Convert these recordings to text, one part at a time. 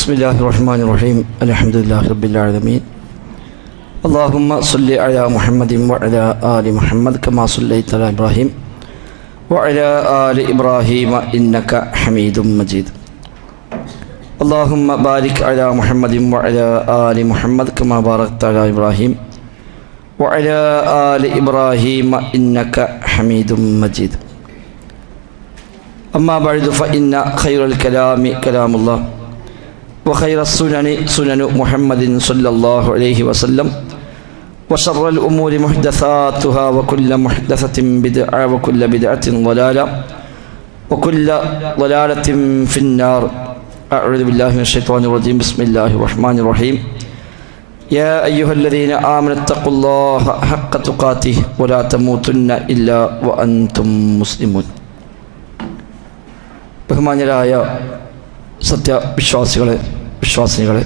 ബിസ്മില്ലാഹിർറഹ്മാനിർറഹീം. അൽഹംദുലില്ലാഹി റബ്ബിൽ ആലമീൻ. അല്ലാഹുമ്മ സ്വല്ലി അലാ മുഹമ്മദിൻ വഅലാ ആലി മുഹമ്മദ് കമാ സ്വല്ലൈത അലാ ഇബ്രാഹിം വഅലാ ആലി ഇബ്രാഹിം ഇന്നക ഹമീദും മജീദ്. അല്ലാഹുമ്മ ബാരിക് അലാ മുഹമ്മദിൻ വഅലാ ആലി മുഹമ്മദ് കമാ ബാറക്ത അലാ ഇബ്രാഹിം വഅലാ ആലി ഇബ്രാഹിം ഇന്നക ഹമീദും മജീദ്. അമ്മാ ബഅദു ഫഇന്ന ഖൈറൽ കലാമി കലാമുല്ലാഹ് وخير السنن سنن محمد صلى الله عليه وسلم وشر الأمور محدثاتها وكل محدثة بدعة وكل بدعة ضلالة وكل ضلالة في النار. أعوذ بالله من الشيطان الرجيم. بسم الله الرحمن الرحيم. يا أيها الذين آمنوا اتقوا الله حق تقاته ولا تموتن إلا وأنتم مسلمون. ബഹുമാന്യരായ വിശ്വാസികളെ,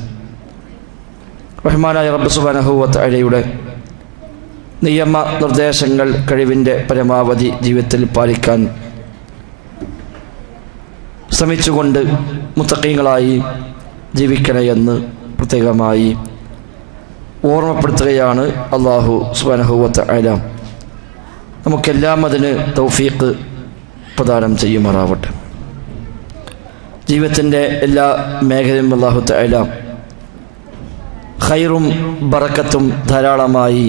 റഹ്മാനായ റബ്ബ് സുബ്ഹാനഹു വ തആലയുടെ നിയമ നിർദ്ദേശങ്ങൾ കഴിവിൻ്റെ പരമാവധി ജീവിതത്തിൽ പാലിക്കാൻ ശ്രമിച്ചുകൊണ്ട് മുത്തഖീങ്ങളായി ജീവിക്കണമെന്ന് പ്രത്യേകമായി ഓർമ്മപ്പെടുത്തുകയാണ്. അല്ലാഹു സുബ്ഹാനഹു വ തആല നമുക്കെല്ലാം അതിന് തൗഫീഖ് പ്രദാനം ചെയ്യുമാറാവട്ടെ. ജീവിതത്തിൻ്റെ എല്ലാ മേഖലയും അല്ലാഹു തആല ഖൈറും ബറക്കത്തും ധാരാളമായി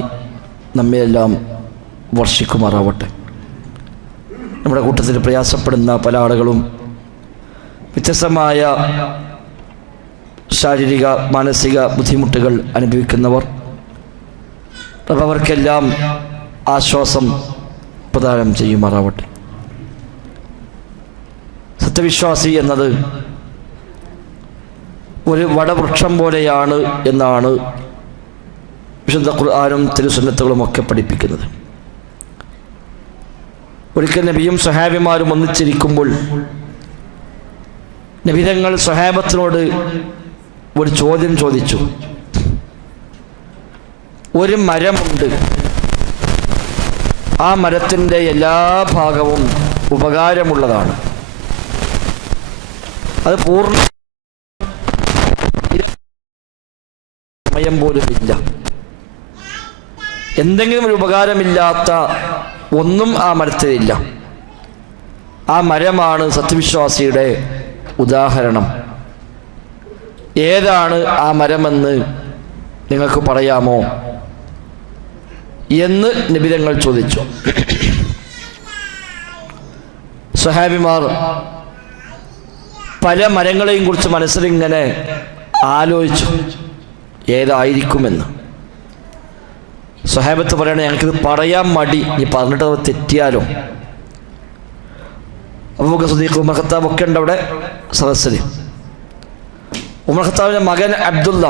നമ്മയെല്ലാം വർഷിക്കുമാറാവട്ടെ. നമ്മുടെ കൂട്ടത്തിൽ പ്രയാസപ്പെടുന്ന പല ആളുകളും വ്യത്യസ്തമായ ശാരീരിക മാനസിക ബുദ്ധിമുട്ടുകൾ അനുഭവിക്കുന്നവർ, അവർക്കെല്ലാം ആശ്വാസം പ്രദാനം ചെയ്യുമാറാവട്ടെ. സത്യവിശ്വാസി എന്നത് ഒരു വടവൃക്ഷം പോലെയാണ് എന്നാണ് വിശുദ്ധ ഖുർആനും തിരുസുന്നത്തുകളും ഒക്കെ പഠിപ്പിക്കുന്നത്. ഒരിക്കൽ നബിയും സ്വഹാബിമാരും ഒന്നിച്ചിരിക്കുമ്പോൾ നബി തങ്ങൾ സ്വഹാബത്തിനോട് ഒരു ചോദ്യം ചോദിച്ചു. ഒരു മരമുണ്ട്, ആ മരത്തിൻ്റെ എല്ലാ ഭാഗവും ഉപകാരമുള്ളതാണ്, അത് പൂർണ്ണ സമയം പോലും ഇല്ല, എന്തെങ്കിലും ഒരു ഉപകാരമില്ലാത്ത ഒന്നും ആ മരത്തിലില്ല. ആ മരമാണ് സത്യവിശ്വാസിയുടെ ഉദാഹരണം. ഏതാണ് ആ മരമെന്ന് നിങ്ങൾക്ക് പറയാമോ എന്ന് നബി തങ്ങൾ ചോദിച്ചു. സ്വഹാബിമാർ പല മരങ്ങളെയും കുറിച്ച് മനസ്സിലിങ്ങനെ ആലോചിച്ചു ഏതായിരിക്കുമെന്ന്. സ്വഹാബത്ത് പറയണേ, ഞങ്ങൾക്കിത് പറയാൻ മടി, നീ പറഞ്ഞിട്ട് അത് തെറ്റിയാലോ. അബൂബക്കർ സിദ്ദീഖ്, ഉമർ ഖത്താബ് ഒക്കെ ഉണ്ട് അവിടെ സദസ്സിൽ. ഉമർ ഖത്താബിൻ്റെ മകൻ അബ്ദുള്ള,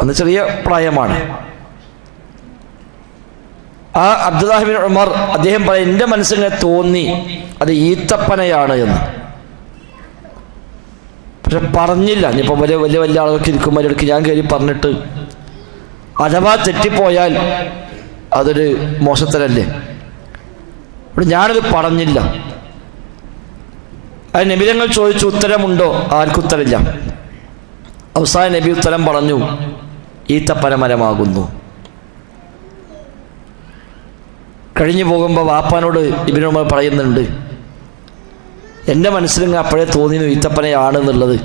അന്ന് ചെറിയ പ്രായമാണ്. ആ അബ്ദുല്ലാഹിബിൻ ഉമർ അദ്ദേഹം പറയും, എൻ്റെ മനസ്സിങ്ങനെ തോന്നി അത് ഈത്തപ്പനയാണ് എന്ന്. പക്ഷെ പറഞ്ഞില്ല. ഇനിയിപ്പോൾ വലിയ വലിയ വലിയ ആളുകൾക്ക് ഇരിക്കും, അതിലിടയ്ക്ക് ഞാൻ കയറി പറഞ്ഞിട്ട് അഥവാ തെറ്റിപ്പോയാൽ അതൊരു മോശത്തരല്ലേ. ഇവിടെ ഞാനത് പറഞ്ഞില്ല. അത് നബി തങ്ങൾ ചോദിച്ചു, ഉത്തരമുണ്ടോ? ആർക്കും ഉത്തരമില്ല. അവസാന നബി ഉത്തരം പറഞ്ഞു, ഈത്തപ്പന മരമാകുന്നു. കഴിഞ്ഞു പോകുമ്പോൾ വാപ്പാനോട് ഇബ്നു ഉമർ പറയുന്നുണ്ട്, എൻ്റെ മനസ്സിലിങ്ങനെ അപ്പോഴേ തോന്നിയിരുന്നു ഈത്തപ്പനയാണെന്നുള്ളത്,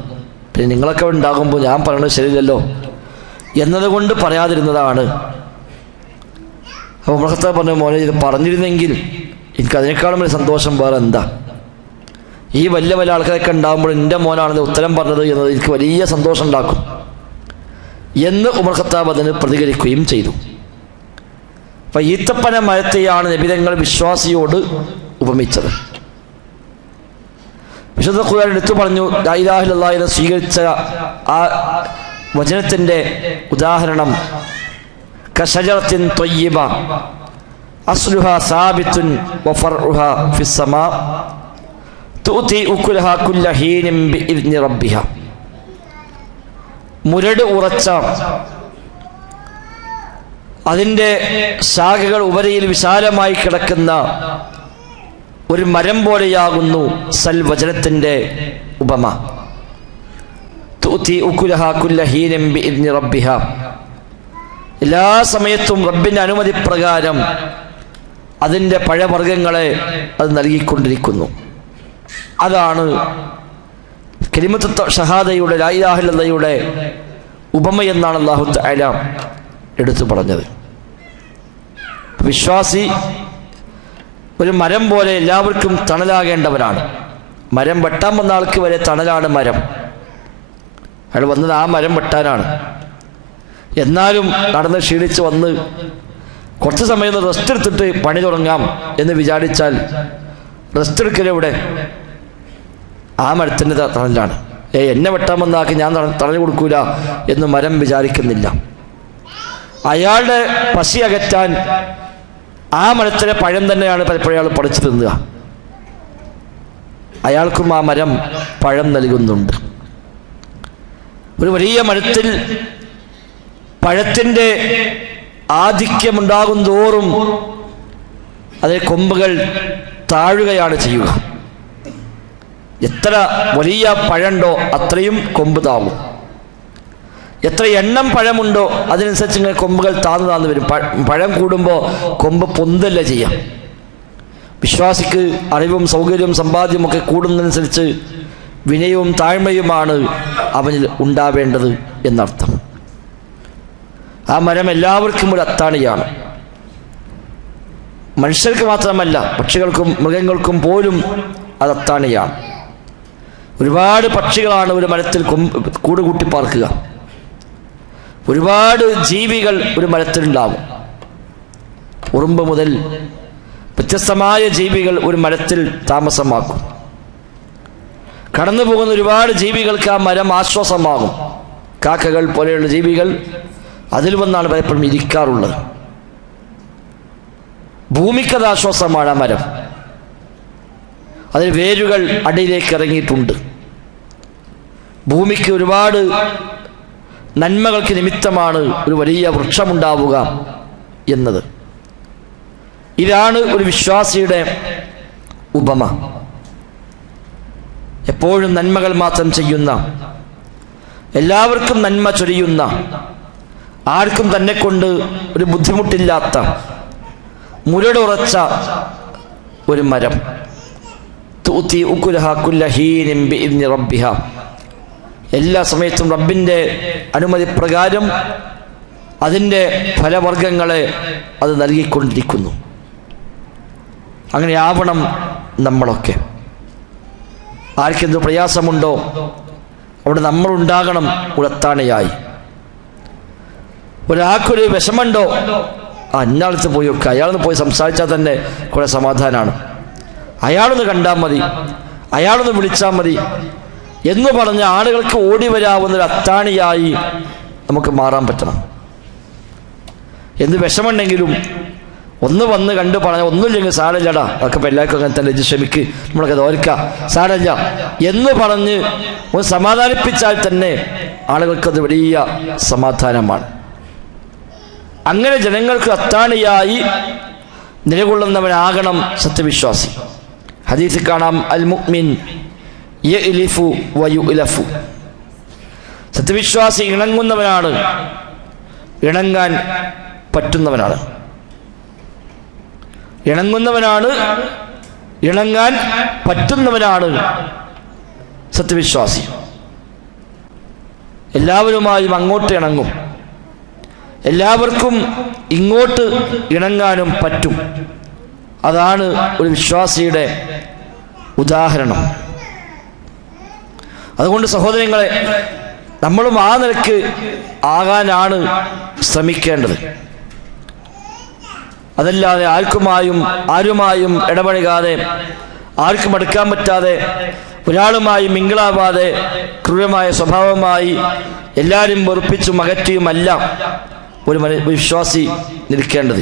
പിന്നെ നിങ്ങളൊക്കെ ഉണ്ടാകുമ്പോൾ ഞാൻ പറയണത് ശരിയല്ലല്ലോ എന്നതുകൊണ്ട് പറയാതിരുന്നതാണ്. അപ്പോൾ ഉമർ ഖത്താബ് പറഞ്ഞു, മോനെ ഇത് പറഞ്ഞിരുന്നെങ്കിൽ എനിക്കതിനേക്കാളും വലിയ സന്തോഷം വേറെ എന്താ. ഈ വലിയ വലിയ ആൾക്കാരൊക്കെ ഉണ്ടാകുമ്പോൾ എൻ്റെ മോനാണ് ഉത്തരം പറഞ്ഞത് എന്നത് എനിക്ക് വലിയ സന്തോഷം ഉണ്ടാക്കും എന്ന് ഉമർ ഖത്താബ് അതിന് പ്രതികരിക്കുകയും ചെയ്തു. അപ്പം ഈത്തപ്പന മരത്തെയാണ് നബി തങ്ങൾ വിശ്വാസിയോട് ഉപമിച്ചത്. വിശുദ്ധ ഖുർആൻ എടുത്തു പറഞ്ഞു, ലാ ഇലാഹ ഇല്ലല്ലാഹ് എന്ന് സ്വീകരിച്ച ആ വചനത്തിൻ്റെ ഉദാഹരണം കശജറത്തിൻ ത്വയ്യിബ അസ്ലുഹാ സാബിത്തുൻ വഫർഉഹാ ഫിസ്സമാ തുഅതി ഉകുലഹാ കുല്ല ഹീനിൻ ബിഇദ്നി റബ്ബിഹാ. മുരട് ഉറച്ച അതിൻ്റെ ശാഖകൾ ഉപരിയിൽ വിശാലമായി കിടക്കുന്ന ഒരു മരം പോലെയാകുന്നു സൽവചനത്തിൻ്റെ ഉപമ. തുഅതി ഉകുലഹാ കുല്ല ഹീനിൻ ബിഇദ്നി റബ്ബിഹാ. എല്ലാ സമയത്തും റബ്ബിൻ്റെ അനുമതി പ്രകാരം അതിൻ്റെ പഴവർഗ്ഗങ്ങളെ അത് നൽകിക്കൊണ്ടിരിക്കുന്നു. അതാണ് കലിമത്ത് ഷഹാദയുടെ ലാ ഇലാഹ ഇല്ലല്ലാഹയുടെ ഉപമയെന്നാണ് അല്ലാഹു തആല എടുത്തു പറഞ്ഞത്. വിശ്വാസി ഒരു മരം പോലെ എല്ലാവർക്കും തണലാകേണ്ടവരാണ്. മരം വെട്ടാൻ വന്ന ആൾക്ക് വരെ തണലാണ് മരം. അയാൾ വന്നത് ആ മരം വെട്ടാനാണ്. എന്നാലും നടന്ന് ക്ഷീണിച്ച് വന്ന് കുറച്ച് സമയം റെസ്റ്റ് എടുത്തിട്ട് പണി തുടങ്ങാം എന്ന് വിചാരിച്ചാൽ റെസ്റ്റ് എടുക്കലെവിടെ? ആ മരത്തിൻ്റെ തണലാണ്. എന്നെ വെട്ടാൻ വന്ന ആൾക്ക് ഞാൻ തണൽ കൊടുക്കൂല എന്ന് മരം വിചാരിക്കുന്നില്ല. അയാളുടെ പശി അകറ്റാൻ ആ മരത്തിലെ പഴം തന്നെയാണ് പലപ്പോഴും അയാൾ പറിച്ചു തിന്നുക. അയാൾക്കും ആ മരം പഴം നൽകുന്നുണ്ട്. ഒരു വലിയ മരത്തിൽ പഴത്തിൻ്റെ ആധിക്യമുണ്ടാകും തോറും അതിലെ കൊമ്പുകൾ താഴുകയാണ് ചെയ്യുക. എത്ര വലിയ പഴമുണ്ടോ അത്രയും കൊമ്പ് താവും. എത്ര എണ്ണം പഴമുണ്ടോ അതിനനുസരിച്ച് ഇങ്ങനെ കൊമ്പുകൾ താന്നു വരും. പഴം കൂടുമ്പോൾ കൊമ്പ് പൊന്തല്ല ചെയ്യാം. വിശ്വാസിക്ക് അറിവും സൗകര്യവും സമ്പാദ്യവും ഒക്കെ കൂടുന്നതനുസരിച്ച് വിനയവും താഴ്മയുമാണ് അവനിൽ ഉണ്ടാവേണ്ടത് എന്നർത്ഥം. ആ മരം എല്ലാവർക്കും ഒരു അത്താണിയാണ്. മനുഷ്യർക്ക് മാത്രമല്ല, പക്ഷികൾക്കും മൃഗങ്ങൾക്കും പോലും അത് അത്താണിയാണ്. ഒരുപാട് പക്ഷികളാണ് ഒരു മരത്തിൽ കൂട് കൂട്ടി പാർക്കുക. ഒരുപാട് ജീവികൾ ഒരു മരത്തിലുണ്ടാവും. ഉറുമ്പ് മുതൽ വ്യത്യസ്തമായ ജീവികൾ ഒരു മരത്തിൽ താമസമാക്കും. കടന്നു പോകുന്ന ഒരുപാട് ജീവികൾക്ക് ആ മരം ആശ്വാസമാകും. കാക്കകൾ പോലെയുള്ള ജീവികൾ അതിൽ വന്നാണ് പലപ്പോഴും ഇരിക്കാറുള്ളത്. ഭൂമിക്കത് ആശ്വാസമാണ് ആ മരം. അതിൽ വേരുകൾ അടിയിലേക്ക് ഇറങ്ങിയിട്ടുണ്ട്. ഭൂമിക്ക് ഒരുപാട് നന്മകൾക്ക് നിമിത്തമാണ് ഒരു വലിയ വൃക്ഷമുണ്ടാവുക എന്നത്. ഇതാണ് ഒരു വിശ്വാസിയുടെ ഉപമ. എപ്പോഴും നന്മകൾ മാത്രം ചെയ്യുന്ന, എല്ലാവർക്കും നന്മ ചൊരിയുന്ന, ആർക്കും തന്നെ കൊണ്ട് ഒരു ബുദ്ധിമുട്ടില്ലാത്ത, മുരടുറച്ച ഒരു മരം. തുഅതി ഉകുലഹാ കുല്ല ഹീനിൻ ബിഇദ്നി റബ്ബിഹാ. എല്ലാ സമയത്തും റബ്ബിൻ്റെ അനുമതി പ്രകാരം അതിൻ്റെ ഫലവർഗ്ഗങ്ങളെ അത് നൽകിക്കൊണ്ടിരിക്കുന്നു. അങ്ങനെ ആവണം നമ്മളൊക്കെ. ആർക്കെന്ത് പ്രയാസമുണ്ടോ അവിടെ നമ്മളുണ്ടാകണം ഉളത്താണയായി. ഒരാൾക്കൊരു വിഷമുണ്ടോ, അന്നാളത്ത് പോയി ഒക്കെ അയാളൊന്ന് പോയി സംസാരിച്ചാൽ തന്നെ കുറെ സമാധാനമാണ്. അയാളൊന്ന് കണ്ടാൽ മതി, അയാളൊന്ന് വിളിച്ചാൽ മതി എന്ന് പറഞ്ഞ ആളുകൾക്ക് ഓടി വരാവുന്നൊരു അത്താണിയായി നമുക്ക് മാറാൻ പറ്റണം. എന്ത് വിഷമുണ്ടെങ്കിലും ഒന്ന് വന്ന് കണ്ടു പറഞ്ഞ ഒന്നുമില്ലെങ്കിൽ സാരല്ലടാ, അതൊക്കെ ഇപ്പം എല്ലാവർക്കും അങ്ങനെ തന്നെ, ക്ഷമിക്ക്, നമ്മളൊക്കെ തോൽക്ക, സാരല്ല എന്ന് പറഞ്ഞ് ഒന്ന് സമാധാനിപ്പിച്ചാൽ തന്നെ ആളുകൾക്കത് വലിയ സമാധാനമാണ്. അങ്ങനെ ജനങ്ങൾക്ക് അത്താണിയായി നിലകൊള്ളുന്നവനാകണം സത്യവിശ്വാസി. ഹദീസിൽ കാണാം, അൽ മുഅ്മിൻ യഅ്ലിഫു വയുഅ്ലഫു. സത്യവിശ്വാസി ഇണങ്ങുന്നവനാണ്, ഇണങ്ങാൻ പറ്റുന്നവനാണ്. ഇണങ്ങുന്നവനാണ്, ഇണങ്ങാൻ പറ്റുന്നവനാണ് സത്യവിശ്വാസി. എല്ലാവരുമായും അങ്ങോട്ട് ഇണങ്ങും, എല്ലാവർക്കും ഇങ്ങോട്ട് ഇണങ്ങാനും പറ്റും. അതാണ് ഒരു വിശ്വാസിയുടെ ഉദാഹരണം. അതുകൊണ്ട് സഹോദരങ്ങളെ, നമ്മളും ആ നിലക്ക് ആകാനാണ് ശ്രമിക്കേണ്ടത്. അതല്ലാതെ ആരുമായും ഇടപഴകാതെ, ആർക്കും അടുക്കാൻ പറ്റാതെ, ഒരാളുമായി മിങ്കിളാവാതെ, ക്രൂരമായ സ്വഭാവമായി എല്ലാവരും വെറുപ്പിച്ചും അകറ്റിയുമല്ല ഒരു വിശ്വാസി നിൽക്കേണ്ടത്.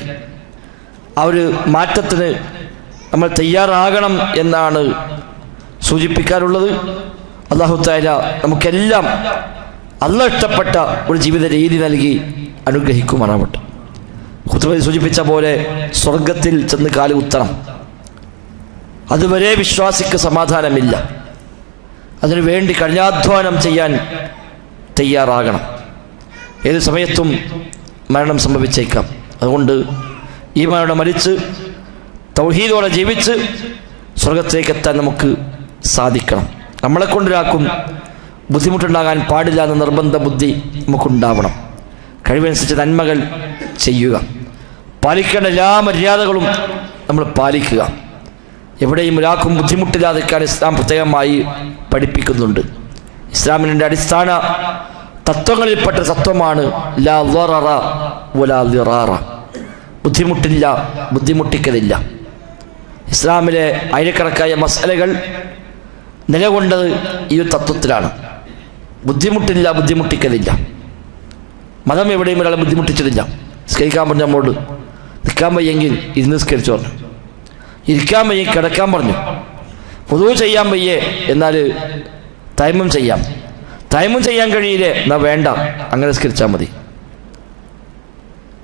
ആ ഒരു മാറ്റത്തിന് നമ്മൾ തയ്യാറാകണം എന്നാണ് സൂചിപ്പിക്കാറുള്ളത്. അല്ലാഹു തആല നമുക്കെല്ലാം അല്ലാഹ് ഇഷ്ടപ്പെട്ട ഒരു ജീവിത രീതി നൽകി അനുഗ്രഹിക്കുമാറാവട്ടെ. ഖുതുബയിൽ സൂചിപ്പിച്ച പോലെ സ്വർഗത്തിൽ ചെന്ന് കാലുകുത്തണം. അതുവരെ വിശ്വാസിക്ക് സമാധാനമില്ല. അതിനുവേണ്ടി കഠിനാധ്വാനം ചെയ്യാൻ തയ്യാറാകണം. ഏത് സമയത്തും മരണം സംഭവിച്ചേക്കാം. അതുകൊണ്ട് ഈമാനോടെ മരിച്ച് തൗഹീദോടെ ജീവിച്ച് സ്വർഗത്തിലേക്ക് എത്താൻ നമുക്ക് സാധിക്കണം. നമ്മളെക്കൊണ്ടൊരാൾക്കും ബുദ്ധിമുട്ടുണ്ടാകാൻ പാടില്ല എന്ന നിർബന്ധ ബുദ്ധി നമുക്കുണ്ടാവണം. കഴിവനുസരിച്ച് നന്മകൾ ചെയ്യുക, പാലിക്കേണ്ട എല്ലാ മര്യാദകളും നമ്മൾ പാലിക്കുക. എവിടെയും ഒരാൾക്കും ബുദ്ധിമുട്ടില്ലാതിരിക്കാൻ ഇസ്ലാം പ്രത്യേകമായി പഠിപ്പിക്കുന്നുണ്ട്. ഇസ്ലാമിൻ്റെ അടിസ്ഥാന തത്വങ്ങളിൽപ്പെട്ട തത്വമാണ് ലാ ളററ വലാ ളിറാറ. ബുദ്ധിമുട്ടില്ല, ബുദ്ധിമുട്ടിക്കലില്ല. ഇസ്ലാമിലെ ആയിരക്കണക്കായ മസലകൾ നിലകൊണ്ടത് ഈ തത്വത്തിലാണ്. ബുദ്ധിമുട്ടില്ല, ബുദ്ധിമുട്ടിക്കലില്ല. മതം എവിടെയും ഒരാളെ ബുദ്ധിമുട്ടിച്ചിട്ടില്ല. നിസ്കരിക്കാൻ പറഞ്ഞു, നമ്മോട് നിൽക്കാൻ വയ്യെങ്കിൽ ഇരുന്ന് നിസ്കരിച്ചു പറഞ്ഞു, ഇരിക്കാൻ വയ്യ കിടക്കാൻ പറഞ്ഞു, പൊതുവെ ചെയ്യാൻ വയ്യേ എന്നാൽ തൈമം ചെയ്യാം, തൈമം ചെയ്യാൻ കഴിയില്ലേ എന്നാൽ വേണ്ട, അങ്ങനെ നിസ്കരിച്ചാൽ മതി.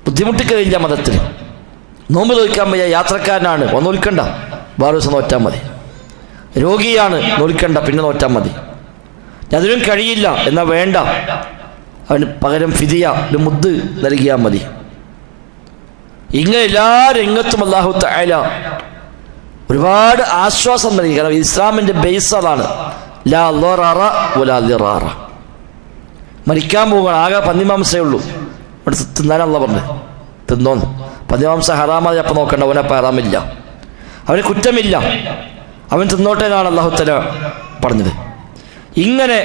ബുദ്ധിമുട്ടിക്കലില്ല മതത്തിൽ. നോമ്പ് നോക്കാൻ വയ്യ, യാത്രക്കാരനാണ്, ഒന്ന് നോൽക്കണ്ട, വേറെ ദിവസം നോറ്റാൽ മതി. രോഗിയാണ്, നോൽക്കണ്ട, പിന്നെ നോറ്റാൽ മതി. അതിനും കഴിയില്ല എന്നാൽ വേണ്ട, അവന് പകരം ഫിദിയ ഒരു മുദ്ദ് നൽകിയാൽ മതി. ഇങ്ങനെ എല്ലാ രംഗത്തും അല്ലാഹു തആല ഒരുപാട് ആശ്വാസം നൽകി. കാരണം ഇസ്ലാമിൻ്റെ ബേസ് അതാണ്, ലാ ളററ വലാ ളിറാറ. മരിക്കാൻ പോവുകയാണ്, ആകെ പന്നിമാംസേ ഉള്ളൂ, ഇവിടെ തിന്നാനല്ല പറഞ്ഞത്, തിന്നോന്ന്. പന്നിമാംസ ഹറാമായി അപ്പം നോക്കണ്ട, അവനപ്പം ഹറാമില്ല, അവന് കുറ്റമില്ല, അവൻ തിന്നോട്ടെ എന്നാണ് അല്ലാഹു തആല പറഞ്ഞത്. ഇങ്ങനെ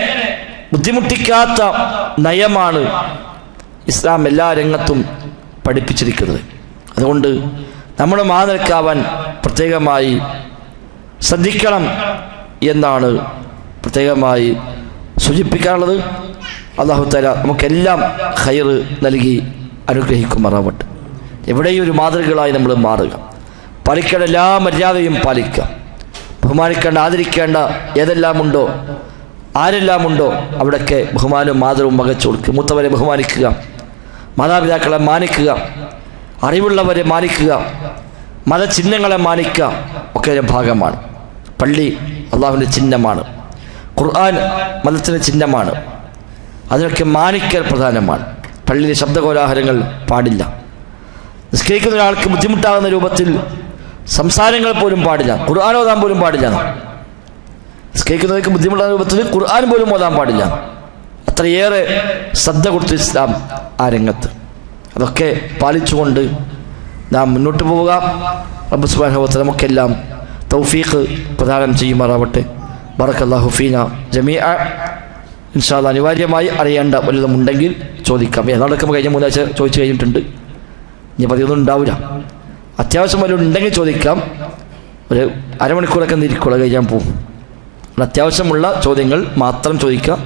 ബുദ്ധിമുട്ടിക്കാത്ത നയമാണ് ഇസ്ലാം എല്ലാ രംഗത്തും പഠിപ്പിച്ചിരിക്കുന്നത്. അതുകൊണ്ട് നമ്മുടെ മാതൃക്കാവാൻ പ്രത്യേകമായി ശ്രദ്ധിക്കണം എന്നാണ് പ്രത്യേകമായി സൂചിപ്പിക്കാനുള്ളത്. അല്ലാഹു തആല നമുക്കെല്ലാം ഖൈർ നൽകി അനുഗ്രഹിക്കുമാറാവട്ടെ. എവിടെയും ഒരു മാതൃകകളായി നമ്മൾ മാറുക, പാലിക്കേണ്ട എല്ലാ മര്യാദയും പാലിക്കുക, ബഹുമാനിക്കേണ്ട ആദരിക്കേണ്ട ഏതെല്ലാമുണ്ടോ ആരെല്ലാമുണ്ടോ അവിടെയൊക്കെ ബഹുമാനവും മാതൃവും വകച്ചു കൊടുക്കുക. മൂത്തവരെ ബഹുമാനിക്കുക, മാതാപിതാക്കളെ മാനിക്കുക, അറിവുള്ളവരെ മാനിക്കുക, മതചിഹ്നങ്ങളെ മാനിക്കുക ഒക്കെ ഒരു ഭാഗമാണ്. പള്ളി അള്ളാഹുവിൻ്റെ ചിഹ്നമാണ്, ഖുർആൻ മതത്തിൻ്റെ ചിഹ്നമാണ്. അതിനൊക്കെ മാനിക്കൽ പ്രധാനമാണ്. പള്ളിയിലെ ശബ്ദകോലാഹലങ്ങൾ പാടില്ല. നിസ്കരിക്കുന്ന ഒരാൾക്ക് ബുദ്ധിമുട്ടാകുന്ന രൂപത്തിൽ സംസാരങ്ങൾ പോലും പാടില്ല, ഖുർആൻ ഓതാൻ പോലും പാടില്ല. നിസ്കരിക്കുന്നവർക്ക് ബുദ്ധിമുട്ടാകുന്ന രൂപത്തിൽ ഖുർആൻ പോലും ഓതാൻ പാടില്ല. അത്രയേറെ ശ്രദ്ധ കൊടുത്തു ഇസ്ലാം ആ രംഗത്ത്. അതൊക്കെ പാലിച്ചുകൊണ്ട് നാം മുന്നോട്ട് പോവുക. റബ്ബ് സുബ്ഹാനഹു വ തആല നമുക്കെല്ലാം തൗഫീഖ് പ്രദാനം ചെയ്യുമാറാവട്ടെ. ബറക്കല്ലാഹു ഫീന ജമീഅ. ഇൻഷാ അല്ലാഹ് അനിവാര്യമായി അറിയേണ്ട വല്ലതുമുണ്ടെങ്കിൽ ചോദിക്കാം. ഏതാണ്ടൊക്കെ കഴിഞ്ഞ 3 ആഴ്ച ചോദിച്ചു കഴിഞ്ഞിട്ടുണ്ട്, ഇനി പതിവൊന്നും ഉണ്ടാവില്ല. അത്യാവശ്യം വല്ലതും ഉണ്ടെങ്കിൽ ചോദിക്കാം. ഒരു അരമണിക്കൂറൊക്കെ ഇരിക്കുള്ള കഴിയാൻ പോകും. അത്യാവശ്യമുള്ള ചോദ്യങ്ങൾ മാത്രം ചോദിക്കാം.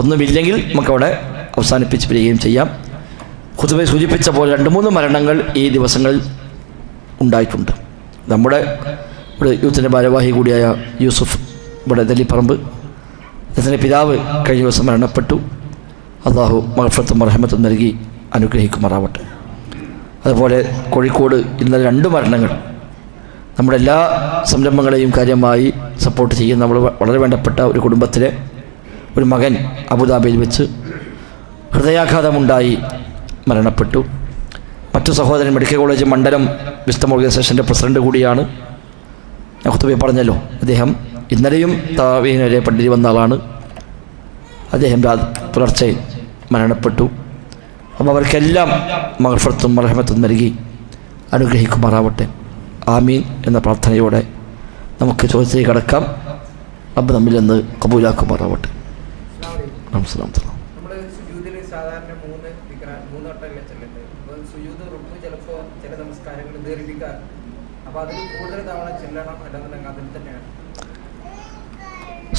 ഒന്നുമില്ലെങ്കിൽ നമുക്കവിടെ അവസാനിപ്പിച്ച് വരികയും ചെയ്യാം. ഖുതുബയിൽ സൂചിപ്പിച്ച പോലെ 2-3 മരണങ്ങൾ ഈ ദിവസങ്ങളിൽ ഉണ്ടായിട്ടുണ്ട്. നമ്മുടെ ഇവിടെ യൂത്തിൻ്റെ ഭാരവാഹി കൂടിയായ യൂസുഫ് ഇവിടെ ദലിപ്പറമ്പ്, അദ്ദേഹത്തിൻ്റെ പിതാവ് കഴിഞ്ഞ ദിവസം മരണപ്പെട്ടു. അല്ലാഹു മഗ്ഫിറത്തും റഹ്മത്തും നൽകി അനുഗ്രഹിക്കുമാറാവട്ടെ. അതുപോലെ കോഴിക്കോട് ഇന്നലെ 2 മരണങ്ങൾ. നമ്മുടെ എല്ലാ സംരംഭങ്ങളെയും കാര്യമായി സപ്പോർട്ട് ചെയ്യുന്ന നമ്മൾ വളരെ വേണ്ടപ്പെട്ട ഒരു കുടുംബത്തിലെ ഒരു മകൻ അബുദാബിയിൽ വെച്ച് ഹൃദയാഘാതമുണ്ടായി മരണപ്പെട്ടു. മറ്റു സഹോദരൻ മെഡിക്കൽ കോളേജ് മണ്ഡലം വിസ്ഡം ഓർഗനൈസേഷൻ്റെ പ്രസിഡന്റ് കൂടിയാണ്. ഞാൻ ഖുതുബയിൽ പറഞ്ഞല്ലോ, അദ്ദേഹം ഇന്നലെയും തറാവീഹിന് പള്ളിയിൽ വന്ന ആളാണ്. അദ്ദേഹം പുലർച്ചെ മരണപ്പെട്ടു. അപ്പോൾ അവർക്കെല്ലാം മഗ്ഫിറത്തും റഹ്മത്തും നൽകി അനുഗ്രഹിക്കുമാറാവട്ടെ. ആമീൻ എന്ന പ്രാർത്ഥനയോടെ നമുക്ക് ചോദ്യത്തിലേക്ക് കടക്കാം. റബ്ബ് നമ്മിൽ നിന്ന് കബൂലാക്കുമാറാവട്ടെ. നമസ്കാരം.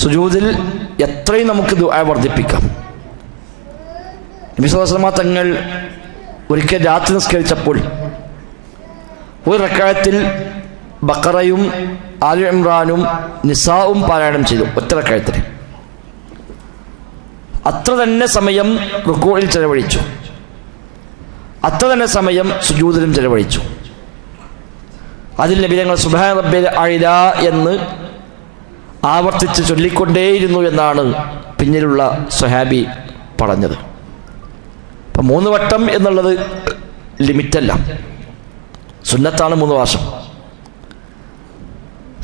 സുജൂദിൽ എത്രയും നമുക്ക് ദുആ വർദ്ധിപ്പിക്കാം. നബി സ്വല്ലല്ലാഹു അലൈഹി വസല്ലം തങ്ങൾ ഒരിക്കൽ രാത്രി നിസ്കരിച്ചപ്പോൾ ഒരു റക്അത്തിൽ ബഖറയും ആലി ഇംറാനും നിസാഉം പാരായണം ചെയ്തു, ഒറ്റ റക്അത്തിൽ. അത്ര തന്നെ സമയം റുകൂഇൽ ചെലവഴിച്ചു, അത്ര തന്നെ സമയം സുജൂദിലും ചെലവഴിച്ചു. അതിൽ നബി തങ്ങൾ സുബ്ഹാന റബ്ബിൽ അഅ്ല എന്ന് ആവർത്തിച്ച് ചൊല്ലിക്കൊണ്ടേയിരുന്നു എന്നാണ് പിന്നിലുള്ള സ്വഹാബി പറഞ്ഞത്. അപ്പം 3 വട്ടം എന്നുള്ളത് ലിമിറ്റല്ല, സുന്നത്താണ് 3 പ്രാവശ്യം.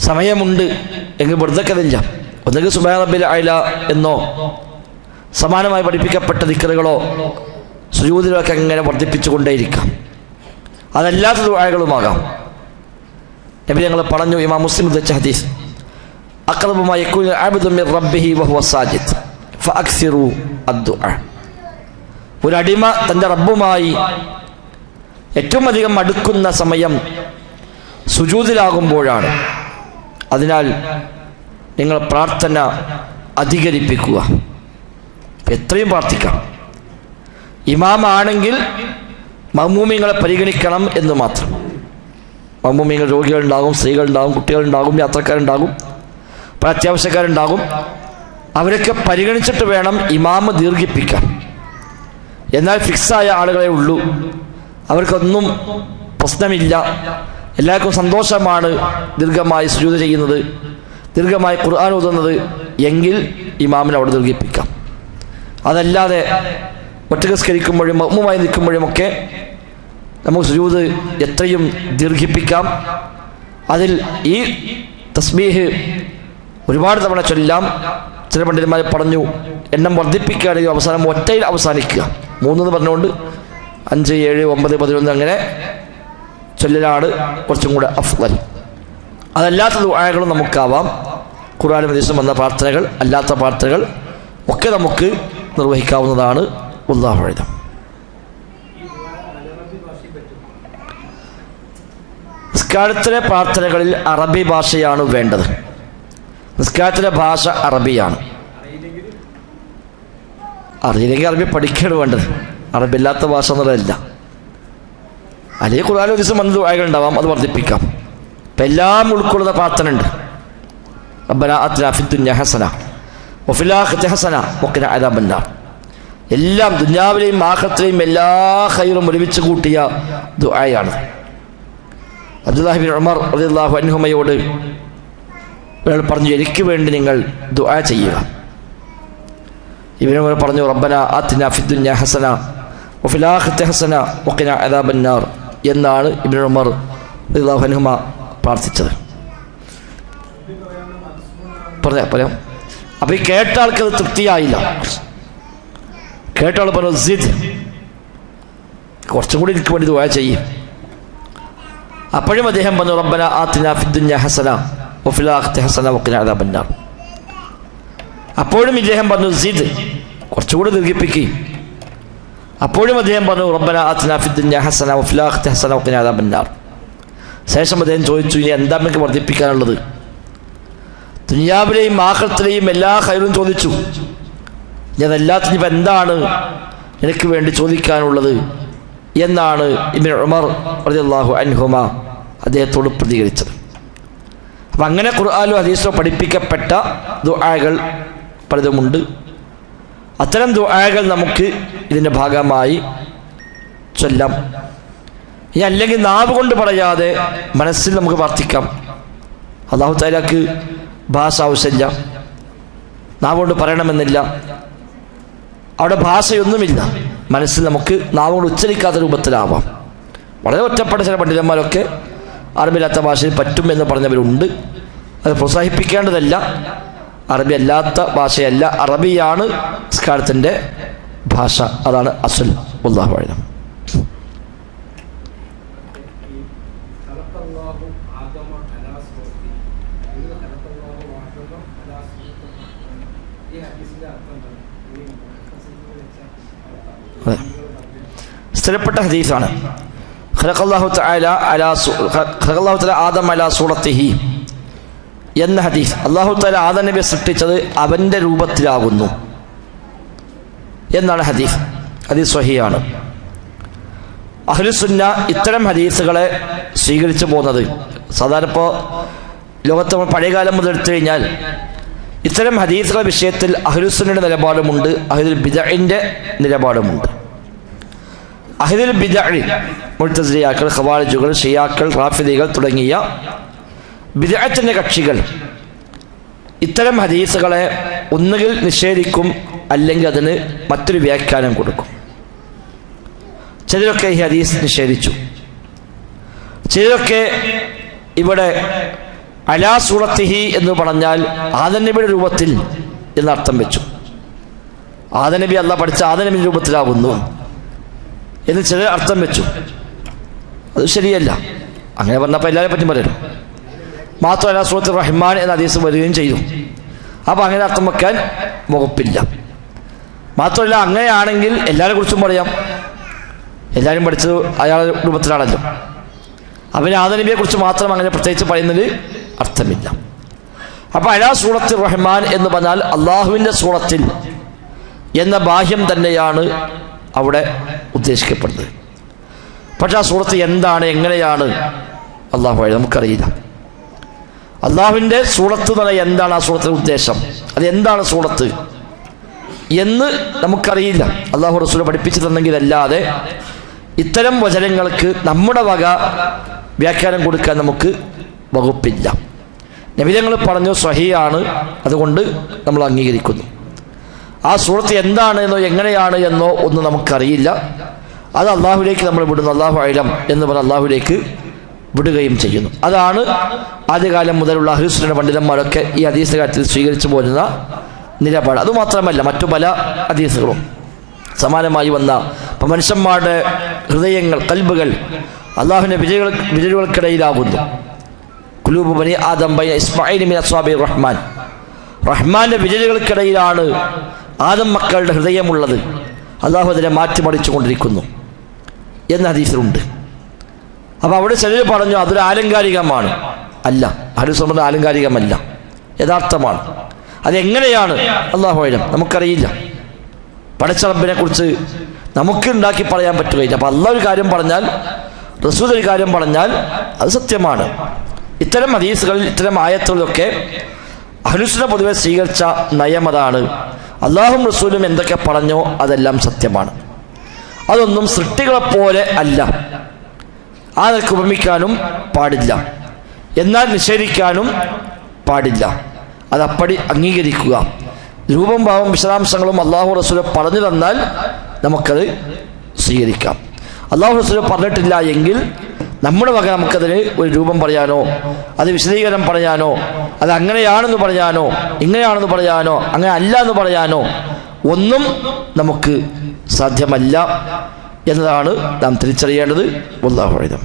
സമയമുണ്ട് എങ്കിൽ വെറുതെ കഥയില്ല. ഒന്നുകിൽ സുബ്ഹാന റബ്ബിൽ അഅ്ല എന്നോ സമാനമായി പഠിപ്പിക്കപ്പെട്ട ദിക്റുകളോ സുജൂദിലൊക്കെ അങ്ങനെ വർദ്ധിപ്പിച്ചുകൊണ്ടേയിരിക്കാം. അതല്ലാത്ത ദുആകളുമാകാം. നബി ഞങ്ങൾ പറഞ്ഞു, ഇമാം മുസ്ലിം ഉദ്ധരിച്ച ഹദീസ്, അഖ്റബു മാ യകൂനു അബ്ദു മിർ റബ്ബിഹി വഹുവ സാജിദ് ഫഅക്സിറു അദ്ദുആ. ഒരു അടിമ തൻ്റെ റബ്ബുമായി ഏറ്റവും അധികം അടുക്കുന്ന സമയം സുജൂദിലാകുമ്പോഴാണ്. അതിനാൽ നിങ്ങൾ പ്രാർത്ഥന അധികരിപ്പിക്കുക. എത്രയും പ്രാർത്ഥിക്കാം. ഇമാമാണെങ്കിൽ മഅ്മൂമീങ്ങളെ പരിഗണിക്കണം എന്ന് മാത്രം. മഅ്മൂമീങ്ങൾ രോഗികളുണ്ടാകും, സ്ത്രീകളുണ്ടാകും, കുട്ടികളുണ്ടാകും, യാത്രക്കാരുണ്ടാകും, പല അത്യാവശ്യക്കാരുണ്ടാകും. അവരൊക്കെ പരിഗണിച്ചിട്ട് വേണം ഇമാമ് ദീർഘിപ്പിക്കാൻ. എന്നാൽ ഫിക്സായ ആളുകളെ ഉള്ളൂ, അവർക്കൊന്നും പ്രശ്നമില്ല, എല്ലാവർക്കും സന്തോഷമാണ് ദീർഘമായി സുജൂദ് ചെയ്യുന്നത്, ദീർഘമായി ഖുർആൻ ഓതുന്നത് എങ്കിൽ ഇമാമിനെ അവിടെ ദീർഘിപ്പിക്കാം. അതല്ലാതെ ഒറ്റസ്കരിക്കുമ്പോഴും മഅ്മൂമായി നിൽക്കുമ്പോഴുമൊക്കെ നമുക്ക് സുജൂദ് എത്രയും ദീർഘിപ്പിക്കാം. അതിൽ ഈ തസ്ബീഹ് ഒരുപാട് തവണ ചൊല്ലാം. ചില പണ്ഡിതന്മാർ പറഞ്ഞു, എണ്ണം വർദ്ധിപ്പിക്കുകയാണെങ്കിൽ അവസാനം ഒറ്റയിൽ അവസാനിക്കുക. 3 എന്ന് പറഞ്ഞുകൊണ്ട് 5, 7, 9, 11 അങ്ങനെ ചൊല്ലലാണ് കുറച്ചും കൂടെ അഫ്ളൽ. അതല്ലാത്ത ദുആകളും നമുക്കാവാം. ഖുർആനും ഹദീസും വന്ന പ്രാർത്ഥനകൾ, അല്ലാത്ത പ്രാർത്ഥനകൾ ഒക്കെ നമുക്ക് നിർവഹിക്കാവുന്നതാണ്. വല്ലാഹു അഅലം. നിസ്കാരത്തിലെ പ്രാർത്ഥനകളിൽ അറബി ഭാഷയാണ് വേണ്ടത്. നിസ്കാരത്തിലെ ഭാഷ അറബിയാണ്. അറിയില്ലെങ്കിൽ അറബി പഠിക്കുകയാണ് വേണ്ടത്, അറബി ഇല്ലാത്ത ഭാഷ എന്നുള്ളതല്ല. അല്ലെങ്കിൽ ഖുർആനും ഹദീസും വന്ന ദുആകൾ ഉണ്ടാവാം, അത് വർദ്ധിപ്പിക്കാം. ഇപ്പം എല്ലാം ഉൾക്കൊള്ളുന്ന പ്രാർത്ഥന ഉണ്ട്. റബ്ബനാ ആതിനാ ഫിദ്ദുനിയ ഹസന വഫിൽ ആഖിറതി ഹസന വഖിനാ അദാബന്നാർ. എല്ലാം ദുനിയാവിലെയും ആഖിറത്തിലെയും എല്ലാ ഖൈറും ഒരുമിച്ച് കൂട്ടിയ ദുആയാണ്. അബ്ദുല്ലാഹി ബിൻ ഉമർ റളിയല്ലാഹു അൻഹുമയോട് ഒരാൾ പറഞ്ഞു, എനിക്ക് വേണ്ടി നിങ്ങൾ ദുആ ചെയ്യുക. ഇബ്നു ഉമർ പറഞ്ഞു, റബ്ബനാ ആതിനാ ഫിദ്ദുനിയ ഹസന വഫിൽ ആഖിറതി ഹസന വഖിനാ അദാബന്നാർ എന്നാണ് ഇബ്നു ഉമർ റളിയല്ലാഹു അൻഹുമ പ്രാർത്ഥിച്ചത്. പറയാം. അപ്പം ഈ കേട്ട ആൾക്കത് തൃപ്തിയായില്ല. കേട്ട ആൾ പറഞ്ഞു, സിദ്, കുറച്ചും കൂടി എനിക്ക് വേണ്ടി ദുആ ചെയ്യും. അപ്പോഴും അദ്ദേഹം പറഞ്ഞു, റബ്ബനാ ആതിനാ ഫിദ്ദുനിയ ഹസന വഫിൽ ആഖിറതി ഹസന വഖിനാ അദാബന്നാർ. അപ്പോഴും ഇദ്ദേഹം പറഞ്ഞു, സിദ്, കുറച്ചുകൂടി ദീർഘിപ്പിക്കുകയും. അപ്പോഴും അദ്ദേഹം പറഞ്ഞു, റബ്ബനാ ആതിനാ ഫിദ്ദുനിയ ഹസന വഫിൽ ആഖിറതി ഹസന വഖിനാ അദാബന്നാർ. ശേഷം അദ്ദേഹം ചോദിച്ചു, ഇനി എന്താ നമുക്ക് വർദ്ധിപ്പിക്കാനുള്ളത്? ദുനിയാവിലെയും ആഖിറത്തിലെയും എല്ലാ ഖൈറും ചോദിച്ചു. ഞാൻ എല്ലാത്തിനും ഇപ്പം എന്താണ് എനിക്ക് വേണ്ടി ചോദിക്കാനുള്ളത് എന്നാണ് ഇബ്നു ഉമർ റളിയല്ലാഹു അൻഹുമ അദ്ദേഹത്തോട് പ്രതികരിച്ചത്. അപ്പം അങ്ങനെ ഖുർആനിലും ഹദീസിലും പഠിപ്പിക്കപ്പെട്ട ദുആകൾ പലതുമുണ്ട്. അത്തരം ദുആകൾ നമുക്ക് ഇതിൻ്റെ ഭാഗമായി ചൊല്ലാം. ഇനി അല്ലെങ്കിൽ നാവ് കൊണ്ട് പറയാതെ മനസ്സിൽ നമുക്ക് പ്രാർത്ഥിക്കാം. അല്ലാഹു തആലക്ക് ഭാഷ ആവശ്യമില്ല, നാവ് കൊണ്ട് പറയണമെന്നില്ല, അവിടെ ഭാഷയൊന്നുമില്ല. മനസ്സിൽ നമുക്ക് നാവ് കൊണ്ട് ഉച്ചരിക്കാത്ത രൂപത്തിലാവാം. വളരെ ഒറ്റപ്പെട്ട ചില പണ്ഡിതന്മാരൊക്കെ അറബിയില്ലാത്ത ഭാഷയിൽ പറ്റും എന്ന് പറഞ്ഞവരുണ്ട്. അത് പ്രോത്സാഹിപ്പിക്കേണ്ടതല്ല. അറബി അല്ലാത്ത ഭാഷയല്ല, അറബിയാണ് നിസ്കാരത്തിൻ്റെ ഭാഷ. അതാണ് അസ്ൽ. വല്ലാഹു അഅലം. സ്ഥിരപ്പെട്ട ഹദീസാണ്. ഖലഖല്ലാഹു തആല ആദം അലാ സൂറത്തിഹി എന്ന ഹദീസ്. അല്ലാഹു തആല ആദം നബിയെ സൃഷ്ടിച്ചത് അവൻ്റെ രൂപത്തിലാകുന്നു എന്നാണ് ഹദീസ്. ഹദീസ് സ്വഹീഹാണ്. അഹ്ലുസുന്ന ഇത്തരം ഹദീസുകളെ സ്വീകരിച്ചു പോകുന്നത് സാധാരണ ഇപ്പോൾ ലോകത്ത് പഴയകാലം മുതൽ എടുത്തു കഴിഞ്ഞാൽ ഇത്തരം ഹദീസുകളുടെ വിഷയത്തിൽ അഹ്ലുസുന്നയുടെ നിലപാടുമുണ്ട്, അഹ്ലുൽ ബിദ്അഇന്റെ നിലപാടുമുണ്ട്. അഹ്ലുൽ ബിദ്അഇ മുഅ്തസിലിയാക്കൾ, ഖവാരിജുകൾ, ഷിയാക്കൾ, റാഫിദികൾ തുടങ്ങിയ ബിദ്അത്തിന്റെ കക്ഷികൾ ഇത്തരം ഹദീസുകളെ ഒന്നുകിൽ നിഷേധിക്കും, അല്ലെങ്കിൽ അതിന് മറ്റൊരു വ്യാഖ്യാനം കൊടുക്കും. ചിലരൊക്കെ ഈ ഹദീസ് നിഷേധിച്ചു. ചിലരൊക്കെ ഇവിടെ അലാ സൂറത്തിഹി എന്ന് പറഞ്ഞാൽ ആദം നബിയുടെ രൂപത്തിൽ എന്നർത്ഥം വെച്ചു. ആദം നബി അല്ലാഹ് പഠിച്ച ആദം നബിയുടെ രൂപത്തിലാവുന്നു എന്ന് ചിലർ അർത്ഥം വെച്ചു. അത് ശരിയല്ല. അങ്ങനെ പറഞ്ഞപ്പോൾ എല്ലാവരെ പറ്റി പറയണം. മാത്രമല്ല സൂറത്തുർ റഹ്മാൻ എന്ന ഹദീസ് വരികയും ചെയ്തു. അപ്പോൾ അങ്ങനെ അർത്ഥം വെക്കാൻ വകുപ്പില്ല. മാത്രമല്ല അങ്ങനെയാണെങ്കിൽ എല്ലാവരെ കുറിച്ചും പറയാം. എല്ലാവരും പഠിച്ചത് അയാളുടെ രൂപത്തിലാണല്ലോ. അവന് ആദം നബിയെ കുറിച്ച് മാത്രം അങ്ങനെ പ്രത്യേകിച്ച് പറയുന്നതിൽ അർത്ഥമില്ല. അപ്പോൾ അലാ സൂറത്തുർ റഹ്മാൻ എന്ന് പറഞ്ഞാൽ അള്ളാഹുവിൻ്റെ സൂറത്തിൽ എന്ന ബാഹ്യം തന്നെയാണ് അവിടെ ഉദ്ദേശിക്കപ്പെടുന്നത്. പക്ഷെ ആ സൂറത്ത് എന്താണ്, എങ്ങനെയാണ് അള്ളാഹു നമുക്കറിയില്ല. അള്ളാഹുവിൻ്റെ സൂറത്ത് എന്ന് പറഞ്ഞാൽ എന്താണ്, ആ സൂറത്തിൻ്റെ ഉദ്ദേശം, അത് എന്താണ് സൂറത്ത് എന്ന് നമുക്കറിയില്ല. അള്ളാഹു റസൂൽ പഠിപ്പിച്ചു തന്നെങ്കിലല്ലാതെ ഇത്തരം വചനങ്ങൾക്ക് നമ്മുടെ വക വ്യാഖ്യാനം കൊടുക്കാൻ നമുക്ക് വകുപ്പില്ല. നബിതങ്ങൾ പറഞ്ഞു സ്വഹീഹാണ്, അതുകൊണ്ട് നമ്മൾ അംഗീകരിക്കുന്നു. ആ സൂറത്ത് എന്താണ് എന്നോ എങ്ങനെയാണ് എന്നോ ഒന്നും നമുക്കറിയില്ല. അത് അള്ളാഹുവിലേക്ക് നമ്മൾ വിടുന്നു. അള്ളാഹു അഅലം എന്ന് പറഞ്ഞ് അള്ളാഹുവിലേക്ക് വിടുകയും ചെയ്യുന്നു. അതാണ് ആദ്യകാലം മുതലുള്ള അഹ്ലുസുന്നയുടെ പണ്ഡിതന്മാരൊക്കെ ഈ ഹദീസിന്റെ കാര്യത്തിൽ സ്വീകരിച്ചു പോരുന്ന നിലപാട്. അതുമാത്രമല്ല മറ്റു പല ഹദീസുകളും സമാനമായി വന്ന ഇപ്പം മനുഷ്യന്മാരുടെ ഹൃദയങ്ങൾ, കൽബുകൾ അള്ളാഹുവിൻ്റെ വിരലുകൾക്കിടയിലാകുന്നു. ഖുലൂബു ബനി ആദം ബൈന ഇസ്മാഈൽ മിൻ അസ്വാബി റഹ്മാൻ. റഹ്മാന്റെ വിരലുകൾക്കിടയിലാണ് ആദം മക്കളുടെ ഹൃദയമുള്ളത്. അള്ളാഹു അതിനെ മാറ്റിമറിച്ചു കൊണ്ടിരിക്കുന്നു എന്ന ഹദീസിലുണ്ട്. അപ്പോൾ അവിടെ ചിലർ പറഞ്ഞു അതൊരു ആലങ്കാരികമാണ്. അല്ല, ഹദീസ് പറഞ്ഞ ആലങ്കാരികമല്ല, യഥാർത്ഥമാണ്. അതെങ്ങനെയാണ് അല്ലാഹു അഅലം, നമുക്കറിയില്ല. പടച്ച റബ്ബിനെ കുറിച്ച് നമുക്ക് ഉണ്ടാക്കി പറയാൻ പറ്റുകയില്ല. അപ്പോൾ അല്ലാഹു ഒരു കാര്യം പറഞ്ഞാൽ, റസൂൽ ഒരു കാര്യം പറഞ്ഞാൽ അത് സത്യമാണ്. ഇത്തരം ഹദീസുകളിൽ ഇത്തരം ആയത്തുകളൊക്കെ അഹ്ലുസുന്ന പൊതുവെ സ്വീകരിച്ച നയം അതാണ്. അല്ലാഹും റസൂലും എന്തൊക്കെ പറഞ്ഞോ അതെല്ലാം സത്യമാണ്. അതൊന്നും സൃഷ്ടികളെപ്പോലെ അല്ല. ആ നിലക്ക് ഉപമിക്കാനും പാടില്ല, എന്നാൽ നിഷേധിക്കാനും പാടില്ല. അതപ്പടി അംഗീകരിക്കുക. രൂപം, ഭാവം, വിശദാംശങ്ങളും അല്ലാഹു റസൂൽ പറഞ്ഞു തന്നാൽ നമുക്കത് സ്വീകരിക്കാം. അല്ലാഹു റസൂൽ പറഞ്ഞിട്ടില്ല എങ്കിൽ നമ്മുടെ വക നമുക്കതിന് ഒരു രൂപം പറയാനോ അത് വിശദീകരണം പറയാനോ അത് അങ്ങനെയാണെന്ന് പറയാനോ ഇങ്ങനെയാണെന്ന് പറയാനോ അങ്ങനെ അല്ല എന്ന് പറയാനോ ഒന്നും നമുക്ക് സാധ്യമല്ല എന്നതാണ് നാം തിരിച്ചറിയേണ്ടത്. വല്ലാഹു അഅലം.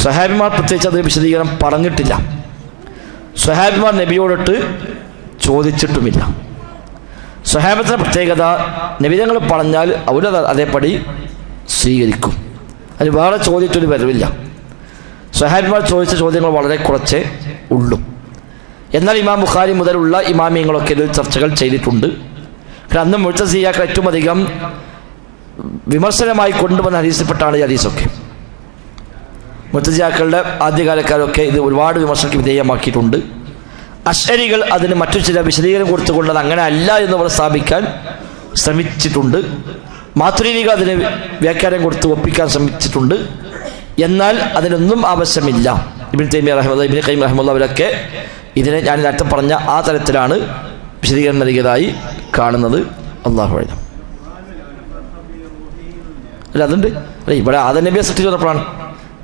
സ്വഹാബിമാർ പ്രത്യേകിച്ച് അത് വിശദീകരണം പറഞ്ഞിട്ടില്ല. സ്വഹാബിമാർ നബിയോടിട്ട് ചോദിച്ചിട്ടുമില്ല. സ്വഹാബത്തിന്റെ പ്രത്യേകത നബിതങ്ങൾ പറഞ്ഞാൽ അവരത് അതേപടി സ്വീകരിക്കും. അതിന് വേറെ ചോദ്യത്തിന് വരവില്ല. സ്വഹാബിമാർ ചോദിച്ച ചോദ്യങ്ങൾ വളരെ കുറച്ചേ ഉള്ളൂ. എന്നാൽ ഇമാം ബുഖാരി മുതലുള്ള ഇമാമിയങ്ങളൊക്കെ ഇതിൽ ചർച്ചകൾ ചെയ്തിട്ടുണ്ട്. അന്ന് മുഅ്തസിലികൾ ഏറ്റവും അധികം വിമർശനമായി കൊണ്ടുവന്ന ഹദീസിൽപ്പെട്ടാണ് ഈ ഹദീസൊക്കെ. മുഅ്തസിലികളുടെ ആദ്യകാലക്കാരൊക്കെ ഇത് ഒരുപാട് വിമർശനങ്ങൾക്ക് വിധേയമാക്കിയിട്ടുണ്ട്. അശ്അരികൾ അതിന് മറ്റു ചില വിശദീകരണം കൊടുത്തുകൊണ്ട് അത് അങ്ങനെ അല്ല എന്ന് പ്രസ്താവിക്കാൻ ശ്രമിച്ചിട്ടുണ്ട്. മാതുരീദികൾ അതിന് വ്യാഖ്യാനം കൊടുത്ത് ഒപ്പിക്കാൻ ശ്രമിച്ചിട്ടുണ്ട്. എന്നാൽ അതിനൊന്നും ആവശ്യമില്ല. ഇബ്നു തൈമിയ്യ റഹിമഹുല്ലാഹ്, ഇബ്നു ഖയ്യിം റഹിമഹുല്ലാഹ് അവരൊക്കെ ഇതിനെ ഞാൻ നേരത്തെ പറഞ്ഞ ആ തരത്തിലാണ് വിശദീകരണം നൽകിയതായി കാണുന്നത്. അല്ലാഹു അഅലം. അല്ല, അതുണ്ട്. അല്ല, ഇവിടെ ആദം നബിയെ സൃഷ്ടിച്ചു വന്നപ്പോഴാണ്.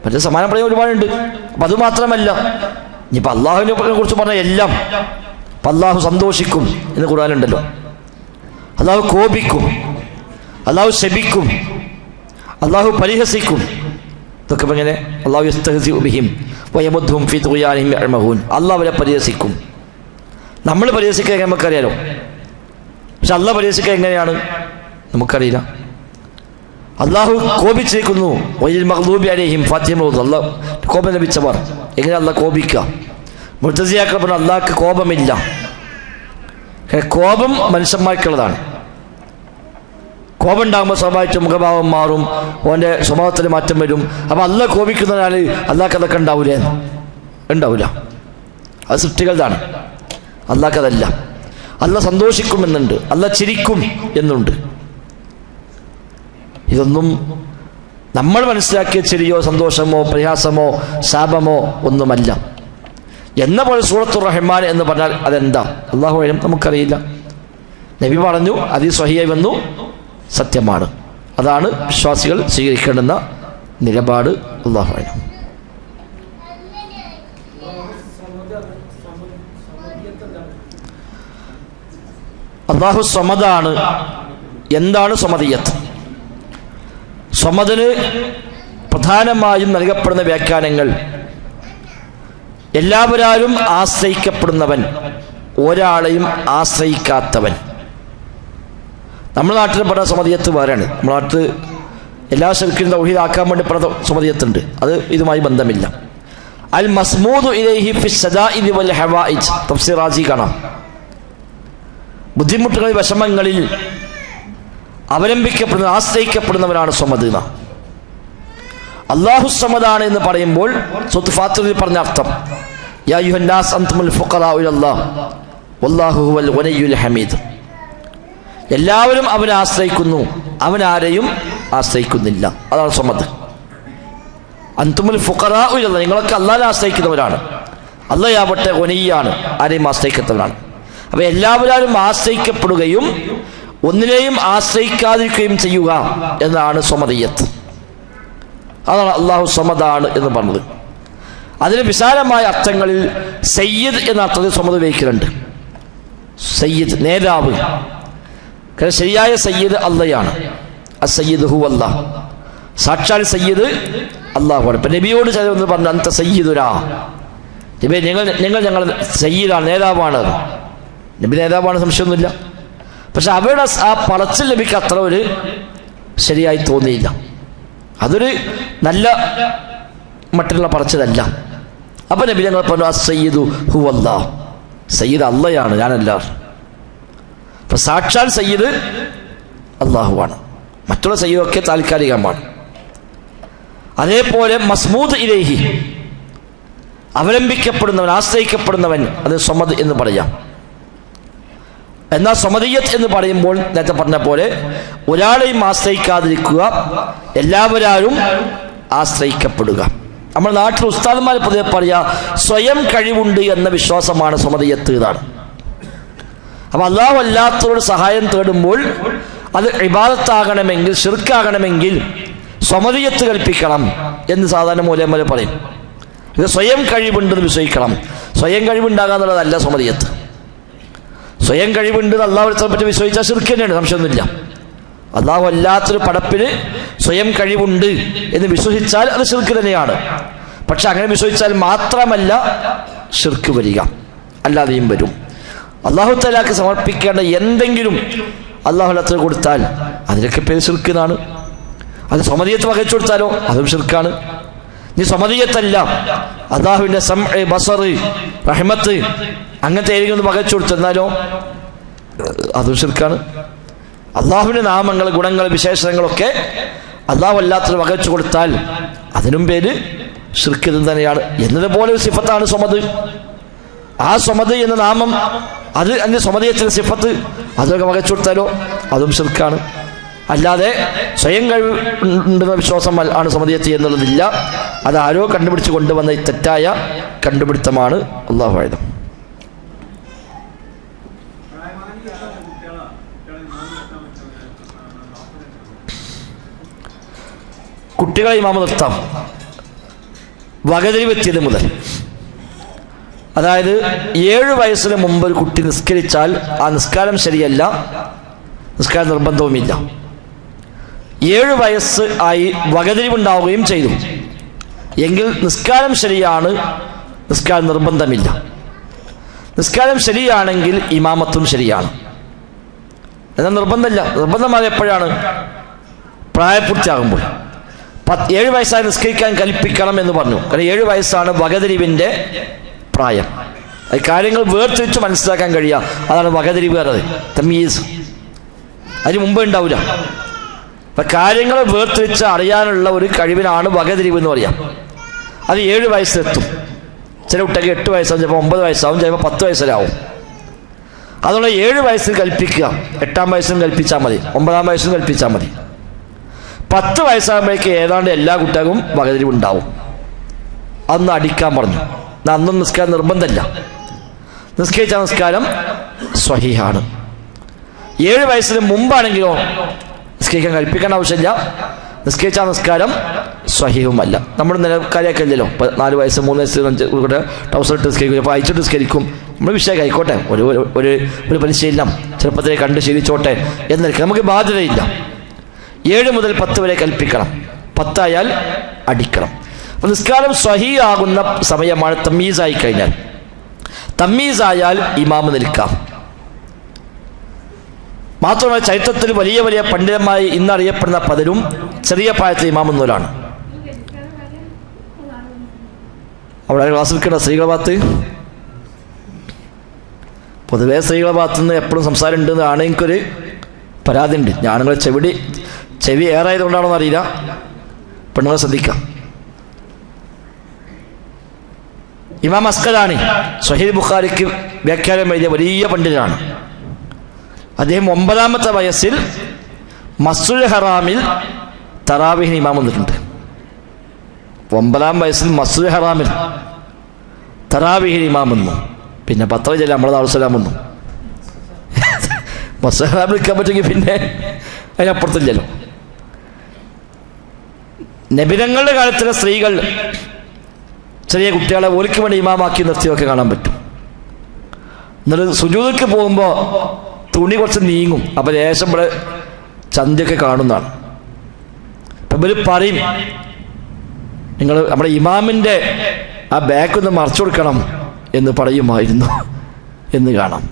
മറ്റേ സമാനം പറയാൻ ഒരുപാടുണ്ട്. അപ്പം അതുമാത്രമല്ല, ഇനിയിപ്പോൾ അള്ളാഹുവിനെ കുറിച്ച് പറഞ്ഞ എല്ലാം ഇപ്പം അള്ളാഹു സന്തോഷിക്കും എന്ന് ഖുർആനിലുണ്ടല്ലോ. അള്ളാഹു കോപിക്കും, അള്ളാഹു ശപിക്കും, അള്ളാഹു പരിഹസിക്കും. ഇതൊക്കെ ഇപ്പം ഇങ്ങനെ അള്ളാഹു യസ്തഹ്സിഉ ബിഹിം വയമുദ്ദുഹും ഫീ തുഗ്യാനിഹിം യഅ്മഹൂൻ. അള്ളാഹു അവരെ പരിഹസിക്കും. നമ്മൾ പരിഹസിക്കുക നമുക്കറിയാലോ, പക്ഷെ അള്ളാഹ് പരിഹസിക്കുക എങ്ങനെയാണ് നമുക്കറിയില്ല. അള്ളാഹു കോപിച്ചിരിക്കുന്നു. വൈൽ മഗ്ദൂബി അലൈഹിം ഫാത്തിഹ. അള്ളാഹ് കോപം ലഭിച്ചവർ. എങ്ങനെ അള്ളാഹ് കോപിക്കുക? മുഅ്തസിലികൾ പറഞ്ഞു അള്ളാഹ്ക്ക് കോപമില്ല. കോപം മനുഷ്യന്മാർക്കുള്ളതാണ്. കോപം ഉണ്ടാകുമ്പോൾ സ്വാഭാവികമായിട്ടും മുഖഭാവം മാറും, ഓൻ്റെ സ്വഭാവത്തിൽ മാറ്റം വരും. അപ്പോൾ അള്ളാഹ് കോപിക്കുന്നതിനാൽ അള്ളാഹ്ക്ക് അതൊക്കെ ഉണ്ടാവില്ലേ? ഉണ്ടാവില്ല. അത് സൃഷ്ടികളുടെ. അള്ളാഹ്ക്ക് അതല്ല. അള്ളാഹ് സന്തോഷിക്കുമെന്നുണ്ട്, അള്ളാഹ് ചിരിക്കും എന്നുണ്ട്. ഇതൊന്നും നമ്മൾ മനസ്സിലാക്കിയ ചിരിയോ സന്തോഷമോ പ്രയാസമോ ശാപമോ ഒന്നുമല്ല. എന്ന പോലെ സൂറത്തുർ റഹ്മാൻ എന്ന് പറഞ്ഞാൽ അതെന്താ അല്ലാഹു അലം, നമുക്കറിയില്ല. നബി പറഞ്ഞു, അത് സ്വഹീഹ് വന്നു, സത്യമാണ്. അതാണ് വിശ്വാസികൾ സ്വീകരിക്കേണ്ടുന്ന നിലപാട്. അല്ലാഹു അലം. അല്ലാഹു സമദാണ്. എന്താണ് സമദിയത്ത്? സമദിന് പ്രധാനമായും നൽകപ്പെടുന്ന വ്യാഖ്യാനങ്ങൾ എല്ലാവരും ആശ്രയിക്കപ്പെടുന്നവൻ, ഒരാളെയും ആശ്രയിക്കാത്തവൻ. നമ്മുടെ നാട്ടിൽ പറഞ്ഞ സമദിയത്ത് വേറെയാണ്. നമ്മുടെ നാട്ടിൽ എല്ലാ ശിർക്കിനും തൗഹീദാക്കാൻ വേണ്ടി പറഞ്ഞ സമദിയത്തുണ്ട്, അത് ഇതുമായി ബന്ധമില്ല. അൽ മസ്മൂദു ഇലൈഹി ഫി ശദാഇദി വൽ ഹവായിജ്, തഫ്സീർ റാസി കാണാം. ബുദ്ധിമുട്ടുകളിൽ, വിഷമങ്ങളിൽ അവലംബിക്കപ്പെടുന്ന, ആശ്രയിക്കപ്പെടുന്നവനാണ് സമദ്. അല്ലാഹു സമദാണ് എന്ന് പറയുമ്പോൾ സൂറത്ത് ഫാത്തിറിൽ പറഞ്ഞ അർത്ഥം, യാ അയ്യുഹന്നാസ് അൻതുമുൽ ഫുഖറാഉ ഇലല്ലാഹ് വല്ലാഹു ഹുവൽ ഗനിയ്യുൽ ഹമീദ്. എല്ലാവരും അവനെ ആശ്രയിക്കുന്നു, അവൻ ആരെയും ആശ്രയിക്കുന്നില്ല. അതാണ് സമദ്. അൻതുമുൽ ഫുഖറാഉ ഇലല്ലാഹ്, നിങ്ങളൊക്കെ അല്ലാഹുവിനെ ആശ്രയിക്കുന്നവരാണ്. അല്ലാഹുയാവട്ടെ ഗനിയ്യാണ്, ആരെയും ആശ്രയിക്കാത്തവനാണ്. അപ്പോൾ എല്ലാവരും ആശ്രയിക്കപ്പെടുകയും ഒന്നിനെയും ആശ്രയിക്കാതിരിക്കുകയും ചെയ്യുക എന്നതാണ് സമദിയത്ത്. അതാണ് അല്ലാഹു സമദാണ് എന്ന് പറഞ്ഞത്. അതിന് വിശാലമായ അർത്ഥങ്ങളിൽ സയ്യിദ് എന്ന അർത്ഥത്തിൽ സമദ് ഉപയോഗിക്കുന്നുണ്ട്. സയ്യിദ്, നേതാവ്. കാരണം ശരിയായ സയ്യിദ് അള്ളയാണ്. അസയ്യിദ് ഹു അല്ലാഹ്, സാക്ഷാൽ സയ്യിദ് അള്ളാഹുവാണ്. ഇപ്പം നബിയോട് ചിലവെന്ന് പറഞ്ഞു, അന്ത സയ്യിദുനാ, നബി നിങ്ങൾ ഞങ്ങൾ സയ്യിദാണ്, നേതാവാണ്. നബി നേതാവാണ്, സംശയമൊന്നുമില്ല. പക്ഷെ അവരുടെ ആ പറച്ചിൽ നബിക്ക് അത്ര ഒരു ശരിയായി തോന്നിയില്ല. അതൊരു നല്ല മറ്റുള്ള പറച്ചിലല്ല. അപ്പം നബി ഞങ്ങൾ പറഞ്ഞു, അസയ്യിദു ഹു അല്ലാഹ്, സയ്യിദ് അള്ളയാണ്, ഞാനല്ല. അപ്പം സാക്ഷാൽ സയ്യിദ് അള്ളാഹുവാണ്, മറ്റുള്ള സയ്യിദൊക്കെ താൽക്കാലികമാണ്. അതേപോലെ മസ്മൂദ് ഇലൈഹി, അവലംബിക്കപ്പെടുന്നവൻ, ആശ്രയിക്കപ്പെടുന്നവൻ, അത് സമദ് എന്ന് പറയാം. എന്നാൽ സമദിയത്ത് എന്ന് പറയുമ്പോൾ നേരത്തെ പറഞ്ഞ പോലെ ഒരാളെയും ആശ്രയിക്കാതിരിക്കുക, എല്ലാവരും ആശ്രയിക്കപ്പെടുക. നമ്മുടെ നാട്ടിൽ ഉസ്താദന്മാർ പൊതുവെ പറയാ സ്വയം കഴിവുണ്ട് എന്ന വിശ്വാസമാണ് സമദിയത്ത്. ഇതാണ്. അപ്പം അല്ലാഹു അല്ലാത്തവരോട് സഹായം തേടുമ്പോൾ അത് ഇബാദത്താകണമെങ്കിൽ, ശിർക്കാകണമെങ്കിൽ സമദിയത്ത് കൽപ്പിക്കണം എന്ന് സാധാരണ മൂലന്മാർ പറയും. ഇത് സ്വയം കഴിവുണ്ടെന്ന് വിശ്വസിക്കണം. സ്വയം കഴിവുണ്ടാകുക എന്നുള്ളതല്ല സമദിയത്ത്. സ്വയം കഴിവുണ്ട് അള്ളാഹുവിനെ പറ്റി വിശ്വസിച്ചാൽ ശിർക്ക് തന്നെയാണ്, സംശയമൊന്നുമില്ല. അള്ളാഹു അല്ലാത്തൊരു പടപ്പിന് സ്വയം കഴിവുണ്ട് എന്ന് വിശ്വസിച്ചാൽ അത് ശിർക്ക് തന്നെയാണ്. പക്ഷെ അങ്ങനെ വിശ്വസിച്ചാൽ മാത്രമല്ല ശിർക്ക് വരിക, അല്ലാതെയും വരും. അള്ളാഹു തആലക്ക് സമർപ്പിക്കേണ്ട എന്തെങ്കിലും അള്ളാഹു അല്ലാത്തത് കൊടുത്താൽ അതിനൊക്കെ പേര് ശിർക്ക് എന്നാണ്. അത് സമദിയത്ത് വകച്ചു കൊടുത്താലോ അതും ശിർക്കാണ്. നീ സമദിയത്തല്ല, അള്ളാഹുവിൻ്റെ സമഅ്, ബസർ, റഹ്മത്ത് അങ്ങനത്തെ ഏതെങ്കിലും വകച്ചു കൊടുത്തെന്നാലോ അതും ശിർക്കാണ്. അള്ളാഹുവിൻ്റെ നാമങ്ങൾ, ഗുണങ്ങൾ, വിശേഷണങ്ങളൊക്കെ അള്ളാഹു അല്ലാത്തത് വകച്ചു കൊടുത്താൽ അതിനും പേര് ശിർക്ക് തന്നെയാണ്. എന്നതുപോലെ ഒരു സിഫത്താണ് സമദ്. ആ സമദ് എന്ന നാമം, അത് അതിൻ്റെ സമദിയത്തിൻ്റെ സിഫത്ത്, അതൊക്കെ വകച്ചു കൊടുത്താലോ അതും ശിർക്കാണ്. അല്ലാതെ സ്വയം കഴിവുണ്ടെന്ന വിശ്വാസം ആണ് സമദിയത്ത് എന്നുള്ളതില്ല. അതാരോ കണ്ടുപിടിച്ച് കൊണ്ടുവന്ന ഈ തെറ്റായ കണ്ടുപിടുത്തമാണ്. അല്ലാഹു അഅലം. കുട്ടികളെ ഇമാമ നിർത്താം വകതിരിവെത്തിയത് മുതൽ. അതായത് 7 വയസ്സിന് മുമ്പ് ഒരു കുട്ടി നിസ്കരിച്ചാൽ ആ നിസ്കാരം ശരിയല്ല, നിസ്കാരം നിർബന്ധവുമില്ല. 7 വയസ്സ് ആയി വകതിരിവുണ്ടാവുകയും ചെയ്തു എങ്കിൽ നിസ്കാരം ശരിയാണ്, നിസ്കാരം നിർബന്ധമില്ല. നിസ്കാരം ശരിയാണെങ്കിൽ ഇമാമത്തും ശരിയാണ്. എന്നാൽ നിർബന്ധമില്ല. നിർബന്ധമായത് എപ്പോഴാണ്? പ്രായപൂർത്തിയാകുമ്പോൾ. 7 വയസ്സായി നിസ്കരിക്കാൻ കൽപ്പിക്കണം എന്ന് പറഞ്ഞു. കാരണം 7 വയസ്സാണ് വകതിരിവിൻ്റെ പ്രായം. അത് കാര്യങ്ങൾ വേർതിരിച്ച് മനസ്സിലാക്കാൻ കഴിയുക, അതാണ് വകതിരിവ് പറയുന്നത്, തമീസ്. അതിന് മുമ്പ് ഉണ്ടാവില്ല. അപ്പം കാര്യങ്ങൾ വേർതിരിച്ച് അറിയാനുള്ള ഒരു കഴിവിനാണ് വകതിരിവ് എന്ന് പറയാം. അത് 7 വയസ്സിലെത്തും. ചില കുട്ടിക്ക് 8 വയസ്സാവും, ചിലപ്പോൾ 9 വയസ്സാവും, ചിലപ്പോൾ 10 വയസ്സിലാവും. അതുകൊണ്ട് 7 വയസ്സിൽ കൽപ്പിക്കുക. 8-ാം വയസ്സിലും കൽപ്പിച്ചാൽ മതി, 9-ാം വയസ്സിലും കൽപ്പിച്ചാൽ മതി. 10 വയസ്സാകുമ്പോഴേക്ക് ഏതാണ്ട് എല്ലാ കുട്ടികൾക്കും വകതിരിവുണ്ടാവും. അതൊന്ന് അടിക്കാൻ പറഞ്ഞു. അന്നും നിസ്കാരം നിർബന്ധമല്ല. നിസ്കരിച്ച നിസ്കാരം സ്വഹീഹാണ്. 7 വയസ്സിന് മുമ്പാണെങ്കിലോ നിസ്കരിക്കാൻ കൽപ്പിക്കേണ്ട ആവശ്യമില്ല. നിസ്കരിച്ച നിസ്കാരം സ്വഹീഹുമല്ല. നമ്മൾ നിലക്കാരിയൊക്കെ ഇല്ലല്ലോ. 4 വയസ്സ് 3 വയസ്സ് 5 കൂടെ ടൗസർ ഇട്ട് നിസ്കരിക്കും, അപ്പോൾ അയച്ചിട്ട് നിസ്കരിക്കും. നമ്മൾ വിഷയം ആയിക്കോട്ടെ, ഒരു പരിശീലനം ചെറുപ്പത്തിലെ കണ്ട് ശീലിച്ചോട്ടെ എന്നൊക്കെ നമുക്ക് ബാധ്യതയില്ല. 7 മുതൽ 10 വരെ കൽപ്പിക്കണം. 10 ആയാൽ അടിക്കണം. അപ്പോൾ നിസ്കാരം സ്വഹീഹാകുന്ന സമയമാണ് തമ്മീസായി കഴിഞ്ഞാൽ. തമ്മീസായാൽ ഇമാമ് നിൽക്കാം. മാത്രമല്ല ചരിത്രത്തിൽ വലിയ വലിയ പണ്ഡിതന്മാരായി ഇന്നറിയപ്പെടുന്ന പലരും ചെറിയ പ്രായത്തിൽ ഇമാമെന്നവരാണ്. അവിടെ ക്ലാസ് നിൽക്കേണ്ട സ്ത്രീകളുടെ ഭാഗത്ത് പൊതുവേ സ്ത്രീകളുടെ ഭാഗത്തു നിന്ന് എപ്പോഴും സംസാരം ഉണ്ടെന്നാണ് എനിക്കൊരു പരാതി ഉണ്ട്. ഞാനുങ്ങളെ ചെവി ഏറായതുകൊണ്ടാണോ എന്നറിയില്ല. പെണ്ണുങ്ങളെ ശ്രദ്ധിക്കാം. ഇമാം അസ്കലാനി സ്വഹീഹ് ബുഖാരിക്ക് വ്യാഖ്യാനം എഴുതിയ വലിയ പണ്ഡിതനാണ്. അദ്ദേഹം 9ാമത്തെ വയസ്സിൽ മസ്ജിദുൽ ഹറാമിൽ തറാവീഹിന് ഇമാം വന്നിട്ടുണ്ട്. 9ാം വയസ്സിൽ മസ്ജിദുൽ ഹറാമിൽ തറാവീഹിന് ഇമാം വന്നു. പിന്നെ 10 ചെല്ലാം നമ്മളെ ദാറുസ്സലാം വന്നു. മസ്ജിദുൽ ഹറാമിൽ നിൽക്കാൻ പറ്റുമെങ്കിൽ പിന്നെ അതിനപ്പുറത്തില്ലല്ലോ. നബിതങ്ങളുടെ കാലത്തിലെ സ്ത്രീകൾ ചെറിയ കുട്ടികളെ ഓലിക്ക് വേണ്ടി ഇമാമാക്കി നിർത്തിയൊക്കെ കാണാൻ പറ്റും. എന്നിട്ട് സുജൂദിക്ക് പോകുമ്പോൾ തുണി കുറച്ച് നീങ്ങും. അപ്പോൾ ലേശം ഇവിടെ ചന്തിയൊക്കെ കാണുന്നതാണ്. അപ്പം ഇവർ പറയും, നിങ്ങൾ നമ്മുടെ ഇമാമിൻ്റെ ആ ബാക്കൊന്ന് മറച്ചു കൊടുക്കണം എന്ന് പറയുമായിരുന്നു എന്ന് കാണാം.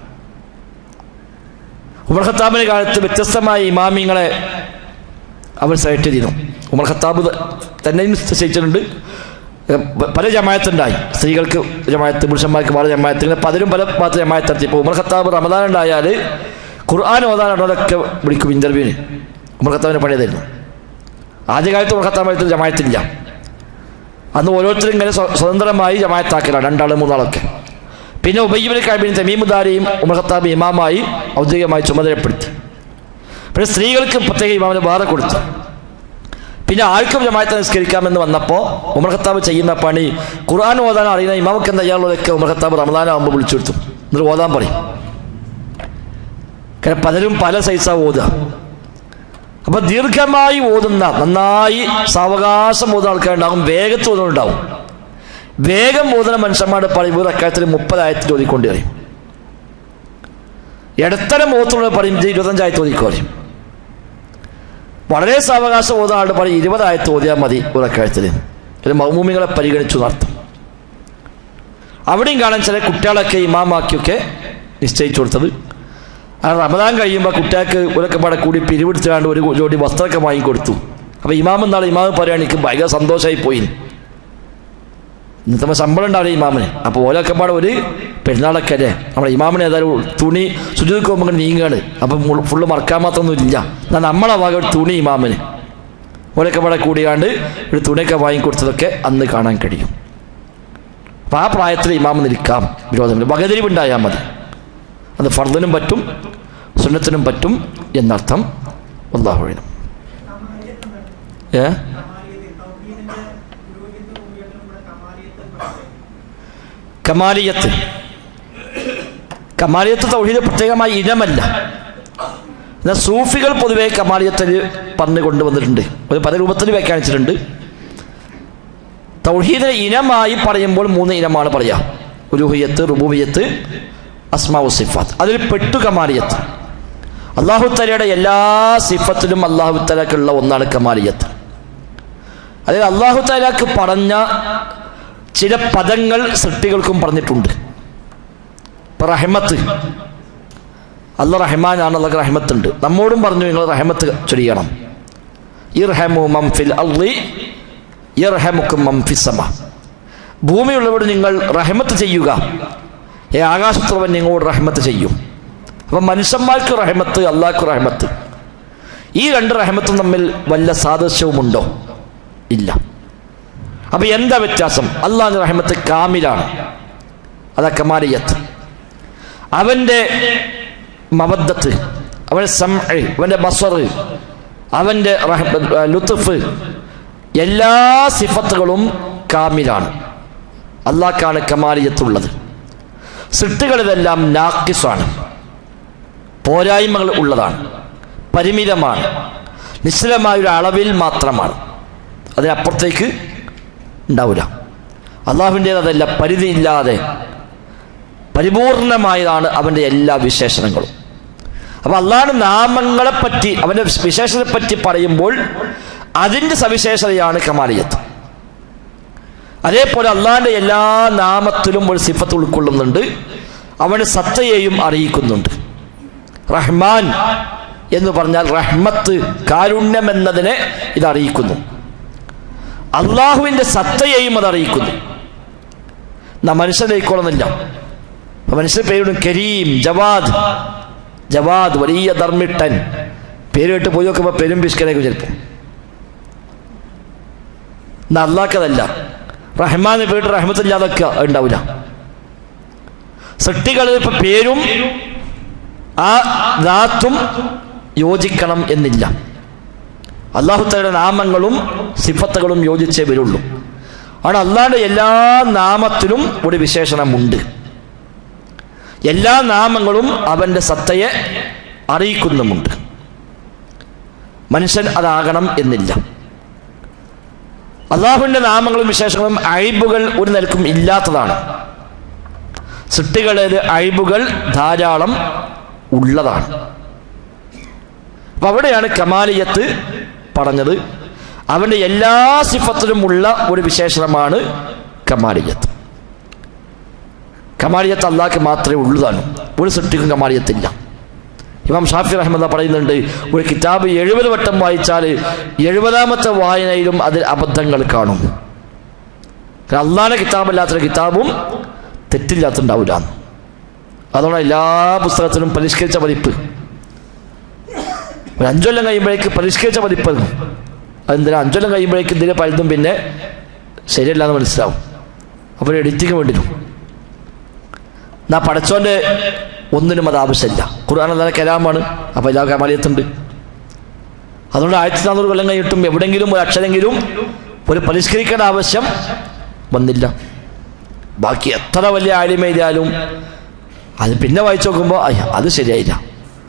ഉമർ ഖത്താബിൻ്റെ കാലത്ത് വ്യത്യസ്തമായ ഇമാമിങ്ങളെ അവർ സെലക്ട് ചെയ്തിരുന്നു. ഉമർ ഖത്താബ് തന്നെ നിശ്ചയിച്ചിട്ടുണ്ട്. പല ജമായത്തുണ്ടായി. സ്ത്രീകൾക്ക് ജമായത്ത്, പുരുഷന്മാർക്ക് പല ജമായത്ത്, ഇങ്ങനെ പലരും പല ഭാഗത്ത് ജമായത്ത് നടത്തി. ഇപ്പോൾ ഉമർ ഖത്താബ് റമദാൻ ഉണ്ടായാൽ ഖുർആൻ ഓതാനുള്ളതൊക്കെ വിളിക്കും ഇൻ്റർവ്യൂവിന്. ഉമർ ഖത്താബിൻ്റെ പണിയതായിരുന്നു. ആദ്യകാലത്ത് ഉമർ ഖത്താബ് ജമായത്തില്ല. അന്ന് ഓരോരുത്തരും ഇങ്ങനെ സ്വതന്ത്രമായി ജമായത്താക്കലാണ്, 2 ആൾ 3 ആളൊക്കെ. പിന്നെ ഉബയ്യ് ഇബ്നു കഅബിനെയും തമീം ദാരിയും ഉമർ ഖത്താബ് ഇമാമായി ഔദ്യോഗികമായി ചുമതലപ്പെടുത്തി. പിന്നെ സ്ത്രീകൾക്ക് പ്രത്യേക ഇമാമിനെ വേറെ കൊടുത്തു. പിന്നെ ആർക്കും ജമാഅത്ത് നിസ്കരിക്കാമെന്ന് വന്നപ്പോൾ ഉമർ ഖത്താബ് ചെയ്യുന്ന പണി, ഖുർആൻ ഓതാൻ അറിയുന്ന ഇമാമക്ക് എന്താ ഇയാളുള്ളതൊക്കെ ഉമർ ഖത്താബ് റമദാനാകുമ്പോൾ വിളിച്ചെടുത്തു. എന്നിട്ട് ഓതാൻ പറയും. കാരണം പലരും പല സൈസാണ് ഓതുക. അപ്പം ദീർഘമായി ഓതുന്ന, നന്നായി സാവകാശം ഓതുന്ന ആൾക്കാരുണ്ടാകും, വേഗത്തിൽ ഓതുന്നുണ്ടാവും. വേഗം ഓതുന്ന മനുഷ്യന്മാരുടെ പറയും അക്കാര്യത്തിൽ 30 ആയത്തിൽ ഓതിക്കൊണ്ട് പറയും. ഇടത്തരം ഓത്തുള്ള പറയും 25 ആയത്ത് ഓതിക്കോ പറയും. വളരെ സാവകാശം ഓതുന്ന ആളുടെ പറയും 20 ആയത്ത് ഓതിയാൽ മതി ഒരക്കാര്യത്തിൽ. ചില മൗമൂമികളെ പരിഗണിച്ചു നടത്തും. അവിടെയും കാണാൻ ചില കുട്ടികളൊക്കെ ഇമാമാക്കിയൊക്കെ നിശ്ചയിച്ചു കൊടുത്തത്. റമദാൻ കഴിയുമ്പോൾ കുട്ടികൾക്ക് ഒരൊക്കെ പാടെ കൂടി പിരിവെടുത്താണ്ട് ഒരു ജോഡി വസ്ത്രമൊക്കെ വാങ്ങിക്കൊടുത്തു. അപ്പോൾ ഇമാം എന്നാൾ ഇമാമ് പറയുകയാണ്, എനിക്ക് ഭയങ്കര സന്തോഷമായി പോയി. ഇന്നത്തെ ശമ്പളം ഉണ്ടാവില്ല ഇമാമിന്. അപ്പോൾ ഓരോക്കെ പാടെ ഒരു പെരുന്നാളൊക്കെ അല്ലേ, നമ്മുടെ ഇമാമിന് ഏതായാലും തുണി സുജൂദിക്ക് പോകുമ്പോൾ നീങ്ങാണ്. അപ്പം ഫുള്ള് മറക്കാൻ മാത്രമൊന്നും ഇല്ല. എന്നാൽ നമ്മളെ ഭാഗം ഒരു തുണി ഇമാമിന് ഓരോക്കെ പാടെ കൂടിയാണ്ട് ഒരു തുണിയൊക്കെ വാങ്ങിക്കൊടുത്തതൊക്കെ അന്ന് കാണാൻ കഴിയും. അപ്പം ആ പ്രായത്തിൽ ഇമാമ് നിൽക്കാം, വിരോധമില്ല. വകതിരിവുണ്ടായാൽ മതി. അത് ഫർദിനും പറ്റും സുന്നത്തിനും പറ്റും എന്നർത്ഥം. അല്ലാഹു അഅലം. കമാലിയത്ത് തൗഹീദ് പ്രത്യേകമായി ഇനമല്ല. എന്നാൽ സൂഫികൾ പൊതുവെ കമാലിയത്തിൽ പറഞ്ഞു കൊണ്ടുവന്നിട്ടുണ്ട്. ഒരു പല രൂപത്തിൽ വ്യാഖ്യാനിച്ചിട്ടുണ്ട്. തൗഹീദിനെ ഇനമായി പറയുമ്പോൾ 3 ഇനമാണ് പറയുക: ഉലൂഹിയ്യത്ത്, റുബൂബിയ്യത്ത്, അസ്മാഉ സിഫാത്ത്. അതിൽ പെട്ടു കമാലിയത്ത്. അല്ലാഹു തആലയുടെ എല്ലാ സിഫത്തിലും അല്ലാഹു തആലക്കുള്ള ഒന്നാണ് കമാലിയത്ത്. അതായത് അല്ലാഹു തആലക്ക് പറഞ്ഞ ചില പദങ്ങൾ സൃഷ്ടികൾക്കും പറഞ്ഞിട്ടുണ്ട്. ഇപ്പം റഹ്മത്ത്, അല്ലാഹ് റഹ്മാനാണ്, അല്ലാഹ് റഹ്മത്തുണ്ട്. നമ്മോടും പറഞ്ഞു നിങ്ങൾ റഹ്മത്ത് ചൊരിയണം. ഇർഹമു മൻ ഫിൽ അർളി യർഹമുക്കും മൻ ഫിസ് സമാ. ഭൂമിയുള്ളവരോട് നിങ്ങൾ റഹ്മത്ത് ചെയ്യുക, ആകാശത്തുള്ളവൻ നിങ്ങളോട് റഹ്മത്ത് ചെയ്യും. അപ്പം മനുഷ്യന്മാർക്ക് റഹ്മത്ത്, അള്ളാഹ്ക്ക് റഹ്മത്ത്. ഈ 2 റഹ്മത്തും തമ്മിൽ വല്ല സാദൃശ്യവുമുണ്ടോ? ഇല്ല. അപ്പം എന്താ വ്യത്യാസം? അള്ളാഹുവിൻ്റെ റഹ്മത്ത് കാമിലാണ്, അതാ കമാലിയത്ത്. അവൻ്റെ മവദ്ദത്ത്, അവൻ്റെ സമഅ്, അവൻ്റെ ബസർ, അവൻ്റെ ലുത്ഫ്, എല്ലാ സിഫത്തുകളും കാമിലാണ്. അള്ളാഹ്ക്കാണ് കമാലിയത്തുള്ളത്. സൃഷ്ടികളിലെല്ലാം നാഖിസാണ്, പോരായ്മകൾ ഉള്ളതാണ്, പരിമിതമാണ്, നിശ്ചലമായൊരു അളവിൽ മാത്രമാണ്, അതിനപ്പുറത്തേക്ക് ഉണ്ടാവില്ല. അള്ളാഹുവിൻ്റേത് അതല്ല, പരിധിയില്ലാതെ പരിപൂർണമായതാണ് അവൻ്റെ എല്ലാ വിശേഷണങ്ങളും. അപ്പോൾ അള്ളാഹുവിൻ്റെ നാമങ്ങളെപ്പറ്റി, അവൻ്റെ വിശേഷണത്തെപ്പറ്റി പറയുമ്പോൾ അതിൻ്റെ സവിശേഷതയാണ് കമാലിയത്ത്. അതേപോലെ അള്ളാഹിൻ്റെ എല്ലാ നാമത്തിലും ഒരു സിഫത്ത് ഉൾക്കൊള്ളുന്നുണ്ട്, അവൻ്റെ സത്തയെയും അറിയിക്കുന്നുണ്ട്. റഹ്മാൻ എന്ന് പറഞ്ഞാൽ റഹ്മത്ത്, കാരുണ്യം എന്നതിനെ ഇത് അറിയിക്കുന്നു. അള്ളാഹുവിൻ്റെ സത്തയെയും അത് അറിയിക്കുന്നു. മനുഷ്യനായിക്കോളുന്നില്ല. മനുഷ്യൻ്റെ പേരിടും കരീം, ജവാദ്. ജവാദ് വലിയ ധർമ്മിട്ടൻ, പേര് കേട്ട് പോയി നോക്കുമ്പോൾ പെരും പിഷ്കനേക്കും ചിലപ്പോൾ. എന്നാൽ അള്ളാഹ്ക്കതല്ല, റഹ്മാൻ പേരിട്ട് റഹ്മത്തില്ലാതൊക്കെ ഉണ്ടാവില്ല. സൃഷ്ടികളിൽ ഇപ്പം പേരും ആ ദാത്തും യോജിക്കണം എന്നില്ല. അല്ലാഹു തആലയുടെ നാമങ്ങളും സിഫത്തുകളും യോജിച്ചേ വരുള്ളൂ. ആണ് അള്ളാഹുവിൻ്റെ എല്ലാ നാമത്തിലും ഒരു വിശേഷണമുണ്ട്. എല്ലാ നാമങ്ങളും അവൻ്റെ സത്തയെ അറിയിക്കുന്നുമുണ്ട്. മനുഷ്യൻ അതാകണം എന്നില്ല. അള്ളാഹുവിൻ്റെ നാമങ്ങളും വിശേഷങ്ങളും അയ്ബുകൾ ഒരു നിലക്കും ഇല്ലാത്തതാണ്. സൃഷ്ടികളിൽ അയ്ബുകൾ ധാരാളം ഉള്ളതാണ്. അപ്പം അവിടെയാണ് കമാലിയത്ത് പറഞ്ഞത്. അവൻ്റെ എല്ലാ സിഫത്തിലും ഉള്ള ഒരു വിശേഷണമാണ് കമാലിയത്ത്. കമാലിയത്ത് അള്ളാഹ്ക്ക് മാത്രമേ ഉള്ളതാണ്, ഒരു സൃഷ്ടിക്കും കമാലിയത്തില്ല. ഇമാം ഷാഫി റഹ്മത്തുള്ളാഹി പറയുന്നുണ്ട്, ഒരു കിതാബ് 70 വട്ടം വായിച്ചാൽ 70ാമത്തെ വായനയിലും അതിൽ അബദ്ധങ്ങൾ കാണും. അള്ളാഹിൻ്റെ കിതാബല്ലാത്തൊരു കിതാബും തെറ്റില്ലാത്തുണ്ടാവില്ല. അതുകൊണ്ട് എല്ലാ പുസ്തകത്തിലും പരിഷ്കരിച്ച പതിപ്പ്, ഒരു 5 കൊല്ലം കഴിയുമ്പോഴേക്ക് പരിഷ്കരിച്ച പതിപ്പ്. അതെന്തിനാ 5 കൊല്ലം കഴിയുമ്പോഴേക്ക് ഇതിൻ്റെ പലതും പിന്നെ ശരിയല്ലാന്ന് മനസ്സിലാവും. അപ്പോൾ എഡിറ്റിങ് വേണ്ടിരും. എന്നാ പടച്ചോൻ്റെ ഒന്നിനും അത് ആവശ്യമില്ല. ഖുർആൻ നല്ല കലാമാണ്, അപ്പോൾ എല്ലാ കമാലിയത്തുണ്ട്. അതുകൊണ്ട് 1400 കൊല്ലം കഴിഞ്ഞിട്ടും എവിടെയെങ്കിലും ഒരു അക്ഷരെങ്കിലും ഒരു പരിഷ്കരിക്കേണ്ട ആവശ്യം വന്നില്ല. ബാക്കി എത്ര വലിയ ആലിമ എഴുതിയാലും അത് പിന്നെ വായിച്ചു നോക്കുമ്പോൾ അത് ശരിയായില്ല,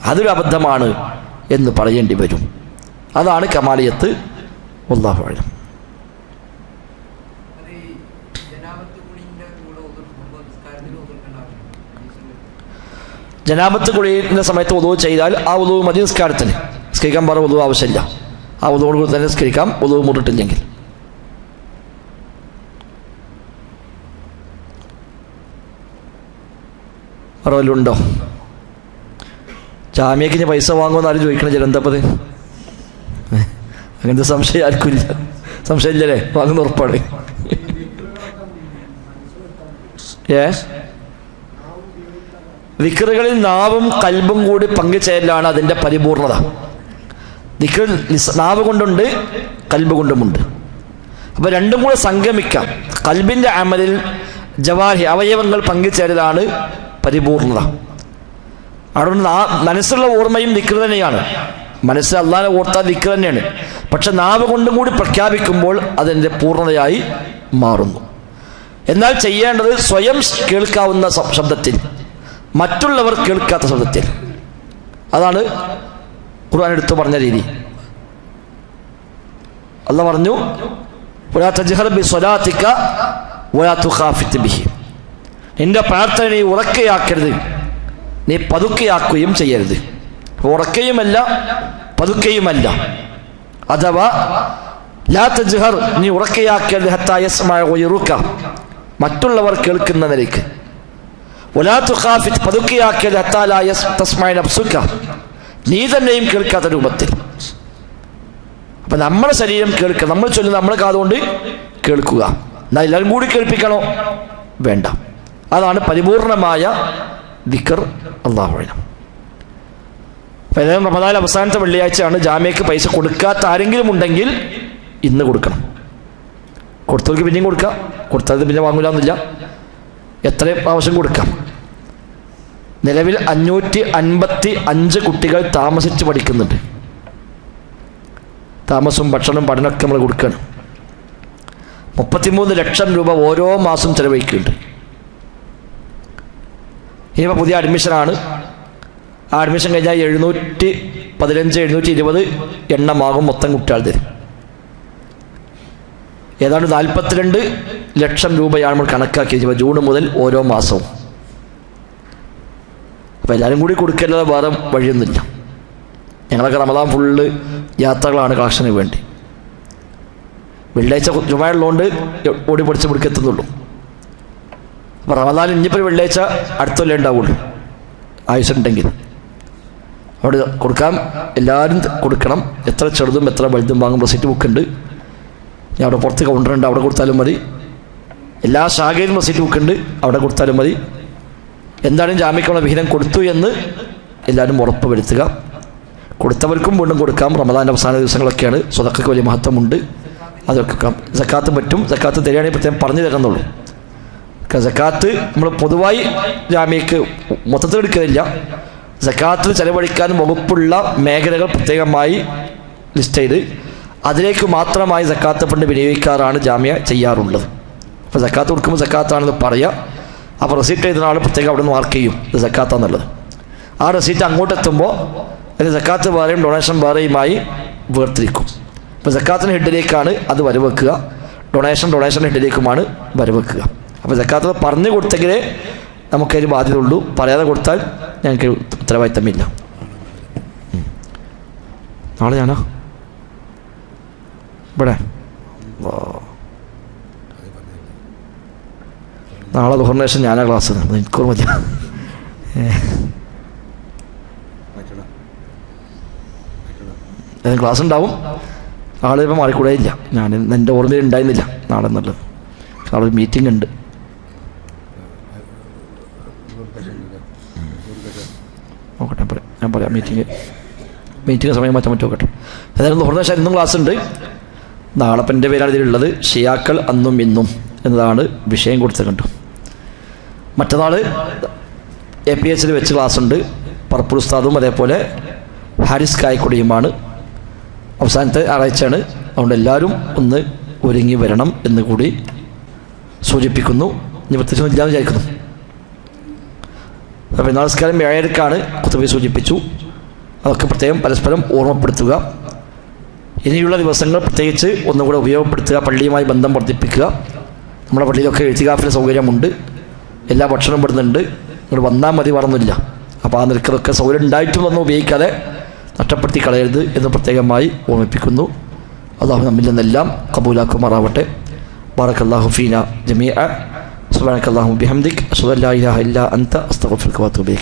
അതൊരു അബദ്ധമാണ് എന്ന് പറയേണ്ടി വരും. അതാണ് കമാലിയത്ത്. വല്ലാഹു അഅലം. ജനാബത്ത് കുളിയുടെ സമയത്ത് വുളൂ ചെയ്താൽ ആ വുളൂ മതി നിസ്കാരത്തിന്. നിസ്കരിക്കാൻ പറഞ്ഞ വുളൂ ആവശ്യമില്ല, ആ വുളൂയോട് കൂടി തന്നെ നിസ്കരിക്കാം, വുളൂ മുറിട്ടില്ലെങ്കിൽ. അറിവല്ലുണ്ടോ? ജാമ്യക്ക് ഞാൻ പൈസ വാങ്ങുമെന്ന് ആരും ചോദിക്കണം. ജലന്തപ്പത് അങ്ങനത്തെ സംശയം ആർക്കും ഇല്ല. സംശയം ഇല്ലല്ലേ? വാങ്ങുന്ന ഉറപ്പാണ്. ദിക്റുകളിൽ നാവും കൽബും കൂടി പങ്കുചേരലാണ് അതിൻ്റെ പരിപൂർണത. ദിക്ർ നാവ് കൊണ്ടുണ്ട്, കൽബ് കൊണ്ടുമുണ്ട്. അപ്പോൾ രണ്ടും കൂടെ സംഗമിക്കാം. കൽബിൻ്റെ അമലിൽ ജവാഹി അവയവങ്ങൾ പങ്കുചേരലാണ് പരിപൂർണത. അതുകൊണ്ട് മനസ്സുള്ള ഓർമ്മയും ദിക്ർ തന്നെയാണ്. മനസ്സിൽ അള്ളാഹനെ ഓർത്താൽ ദിക്ർ തന്നെയാണ്. പക്ഷെ നാവ് കൊണ്ടും കൂടി പ്രഖ്യാപിക്കുമ്പോൾ അതിൻ്റെ പൂർണ്ണതയായി മാറുന്നു. എന്നാൽ ചെയ്യേണ്ടത് സ്വയം കേൾക്കാവുന്ന ശബ്ദത്തിൽ, മറ്റുള്ളവർ കേൾക്കാത്ത ശബ്ദത്തിൽ. അതാണ് ഖുർആൻ എടുത്തു പറഞ്ഞ രീതി. അള്ളാഹ് പറഞ്ഞു, വലാ തജ്ഹർ ബിസ്വലാത്തിക വലാ തുഖാഫിത് ബിഹി. നിന്റെ പ്രാർത്ഥന നീ ഉറക്കെയാക്കരുത്, നീ പതുക്കെയാക്കുകയും ചെയ്യരുത്. ഉറക്കെയുമല്ല പതുക്കെയുമല്ല. അഥവാ ലാ തജ്ഹർ, നീ ഉറക്കെയാക്കരുത്, ഹത്താ യസ്മഅ ഗൈറുക, മറ്റുള്ളവർ കേൾക്കുന്ന നിലയ്ക്ക്. വലാ തുഖാഫിത്, പതുക്കെയാക്കരുത്, ഹത്താ ലാ തസ്മഅ നഫ്സുക, നീ തന്നെയും കേൾക്കാത്ത രൂപത്തിൽ. അപ്പം നമ്മുടെ ശരീരം കേൾക്കുക, നമ്മൾ ചൊല്ലുന്ന നമ്മുടെ കാതുകൊണ്ട് കേൾക്കുക. എന്നാൽ എല്ലാവരും കൂടി കേൾപ്പിക്കണോ? വേണ്ട. അതാണ് പരിപൂർണമായ ദിക്ർ. അല്ലാഹു അഅലം. അപ്പോൾ ഏതായാലും റമദാൻ അവസാനത്തെ വെള്ളിയാഴ്ചയാണ്. ജാമ്യക്ക് പൈസ കൊടുക്കാത്ത ആരെങ്കിലും ഉണ്ടെങ്കിൽ ഇന്ന് കൊടുക്കണം. കൊടുത്തവർക്ക് പിന്നെയും കൊടുക്കാം, കൊടുത്തത് പിന്നെ വാങ്ങില്ലാന്നില്ല, എത്രയും പ്രാവശ്യം കൊടുക്കാം. നിലവിൽ 555 കുട്ടികൾ താമസിച്ച് പഠിക്കുന്നുണ്ട്. താമസവും ഭക്ഷണവും പഠനമൊക്കെ നമ്മൾ കൊടുക്കുകയാണ്. 33 ലക്ഷം രൂപ ഓരോ മാസം ചെലവഴിക്കുന്നുണ്ട്. ഇനിയിപ്പോൾ പുതിയ അഡ്മിഷനാണ്. ആ അഡ്മിഷൻ കഴിഞ്ഞാൽ 715 720 എണ്ണമാകും മൊത്തം കുട്ടികൾ തരും. ഏതാണ്ട് 42 ലക്ഷം രൂപയാണ് നമ്മൾ കണക്കാക്കിയത് ജൂൺ മുതൽ ഓരോ മാസവും. അപ്പോൾ എല്ലാവരും കൂടി കൊടുക്കേണ്ടത് വേറെ വഴിയൊന്നുമില്ല. ഞങ്ങളൊക്കെ റമദാൻ ഫുള്ള് യാത്രകളാണ് കളക്ഷന് വേണ്ടി. വെള്ളിയാഴ്ച ജുമയുള്ളതുകൊണ്ട് ഓടി പൊടിച്ച് മുടുക്കെത്തുന്നുള്ളൂ. അപ്പോൾ റമദാൻ ഇനിയിപ്പോൾ വെള്ളിയാഴ്ച അടുത്തല്ലേ ഉണ്ടാവുള്ളൂ ആയുസുണ്ടെങ്കിൽ. അവിടെ കൊടുക്കാൻ എല്ലാവരും കൊടുക്കണം. എത്ര ചെറുതും എത്ര വലുതും വാങ്ങും. റെസിറ്റ് ബുക്ക് ഉണ്ട്. ഞാൻ അവിടെ പുറത്ത് കൗണ്ടറുണ്ട്, അവിടെ കൊടുത്താലും മതി. എല്ലാ ശാഖയിലും റെസിറ്റ് ബുക്ക് ഉണ്ട്, അവിടെ കൊടുത്താലും മതി. എന്തായാലും ജാമ്യക്കുള്ള വിഹിതം കൊടുത്തു എന്ന് എല്ലാവരും ഉറപ്പ് വരുത്തുക. കൊടുത്തവർക്കും വീണ്ടും കൊടുക്കാം. റമദാൻ്റെ അവസാന ദിവസങ്ങളൊക്കെയാണ്. സ്വതക്കക്ക് വലിയ മഹത്വമുണ്ട്. അതൊക്കെ സക്കാത്ത് പറ്റും. സക്കാത്ത് തരികയാണെങ്കിൽ പ്രത്യേകം പറഞ്ഞു തരുന്നുള്ളൂ. സക്കാത്ത് നമ്മൾ പൊതുവായി ജാമ്യക്ക് മൊത്തത്തിൽ എടുക്കുന്നില്ല. സക്കാത്തിൽ ചെലവഴിക്കാൻ വകുപ്പുള്ള മേഖലകൾ പ്രത്യേകമായി ലിസ്റ്റ് ചെയ്ത് അതിലേക്ക് മാത്രമായി സക്കാത്ത് ഫണ്ട് വിനിയോഗിക്കാറാണ് ജാമ്യ ചെയ്യാറുള്ളത്. അപ്പോൾ സക്കാത്ത് കൊടുക്കുമ്പോൾ സക്കാത്താണെന്ന് പറയുക. അപ്പോൾ റെസീറ്റ് എഴുതുന്ന ആൾ പ്രത്യേകം അവിടെ നിന്ന് മാർക്ക് ചെയ്യും ഇത് സക്കാത്താന്നുള്ളത്. ആ റെസീറ്റ് അങ്ങോട്ട് എത്തുമ്പോൾ അതിന് സക്കാത്ത് വേറെയും ഡൊണേഷൻ വേറെയുമായി വേർതിരിക്കും. ഇപ്പോൾ സക്കാത്തിന് ഹെഡിലേക്കാണ് അത് വരവെക്കുക, ഡൊണേഷൻ ഹെഡിലേക്കുമാണ് വരവെക്കുക. അപ്പോൾ സക്കാത്ത് പറഞ്ഞു കൊടുത്തെങ്കിലേ നമുക്കതിന് ബാധ്യത ഉള്ളൂ. പറയാതെ കൊടുത്താൽ ഞങ്ങൾക്ക് ഉത്തരവാദിത്തമില്ല. നാളെ ഞാനാ ഇവിടെ നാളെ ദുഹറിന് ശേഷം ഞാനാ ക്ലാസ്. എനിക്കോർ മതി. ക്ലാസ് ഉണ്ടാവും. നാളെ ഇപ്പം മാറിക്കൂടെ ഇല്ല. ഞാൻ എൻ്റെ ഓർമ്മയിൽ ഉണ്ടായിരുന്നില്ല നാളെ എന്നുള്ളത്. നാളെ ഒരു മീറ്റിംഗ് ഉണ്ട്. നോക്കട്ടെ ഞാൻ പറയാം. മീറ്റിംഗ് സമയം മാറ്റാൻ പറ്റും. നോക്കട്ടെ. ഏതായാലും ദുഹറിന് ശേഷം ഇന്നും ക്ലാസ് ഉണ്ട്. നാളെ ഇപ്പം എൻ്റെ പേരാണ് ഇതിലുള്ളത്. ഷിയാക്കൾ അന്നും ഇന്നും എന്നതാണ് വിഷയം കൊടുത്ത് കണ്ടു. മറ്റന്നാൾ APH വെച്ച് ക്ലാസ്സുണ്ട്. പർപ്പൂർ ഉസ്താദും അതേപോലെ ഹാരിസ് കായ്ക്കുടിയുമാണ്. അവസാനത്തെ ആഴ്ചയാണ്. അതുകൊണ്ട് എല്ലാവരും ഒന്ന് ഒരുങ്ങി വരണം എന്ന് കൂടി സൂചിപ്പിക്കുന്നു. ഇനി പ്രത്യേകിച്ചൊന്നും ഇല്ലാന്ന് വിചാരിക്കുന്നു. അപ്പോൾ നമസ്കാരം 7:30 കുത്തുബി സൂചിപ്പിച്ചു. അതൊക്കെ പ്രത്യേകം പരസ്പരം ഓർമ്മപ്പെടുത്തുക. ഇനിയുള്ള ദിവസങ്ങൾ പ്രത്യേകിച്ച് ഒന്നുകൂടെ ഉപയോഗപ്പെടുത്തുക. പള്ളിയുമായി ബന്ധം വർദ്ധിപ്പിക്കുക. നമ്മുടെ പള്ളിയിലൊക്കെ എഴുത്തികാഫിൻ്റെ സൗകര്യമുണ്ട്. എല്ലാ ഭക്ഷണം പെടുന്നുണ്ട്. ഇങ്ങോട്ട് വന്നാൽ മതി പറഞ്ഞില്ല. അപ്പോൾ ആ നിൽക്കുന്നതൊക്കെ സൗകര്യം ഉണ്ടായിട്ടും ഒന്നും ഉപയോഗിക്കാതെ നഷ്ടപ്പെടുത്തി കളയരുത് എന്ന് പ്രത്യേകമായി ഓർമ്മിപ്പിക്കുന്നു. അല്ലാഹു നമ്മിൽ നിന്നെല്ലാം ഖബൂലാക്കുമാറാവട്ടെ. ബാറക്കല്ലാഹു ഫീന ജമീഅ. സുബ്ഹാനക്കല്ലാഹുമ്മ ബിഹംദിക് അശ്ഹദു അല്ലാ ഇലാഹ ഇല്ലാ അൻത അസ്തഗ്ഫിറുക വഅതൂബു ഇലൈക്.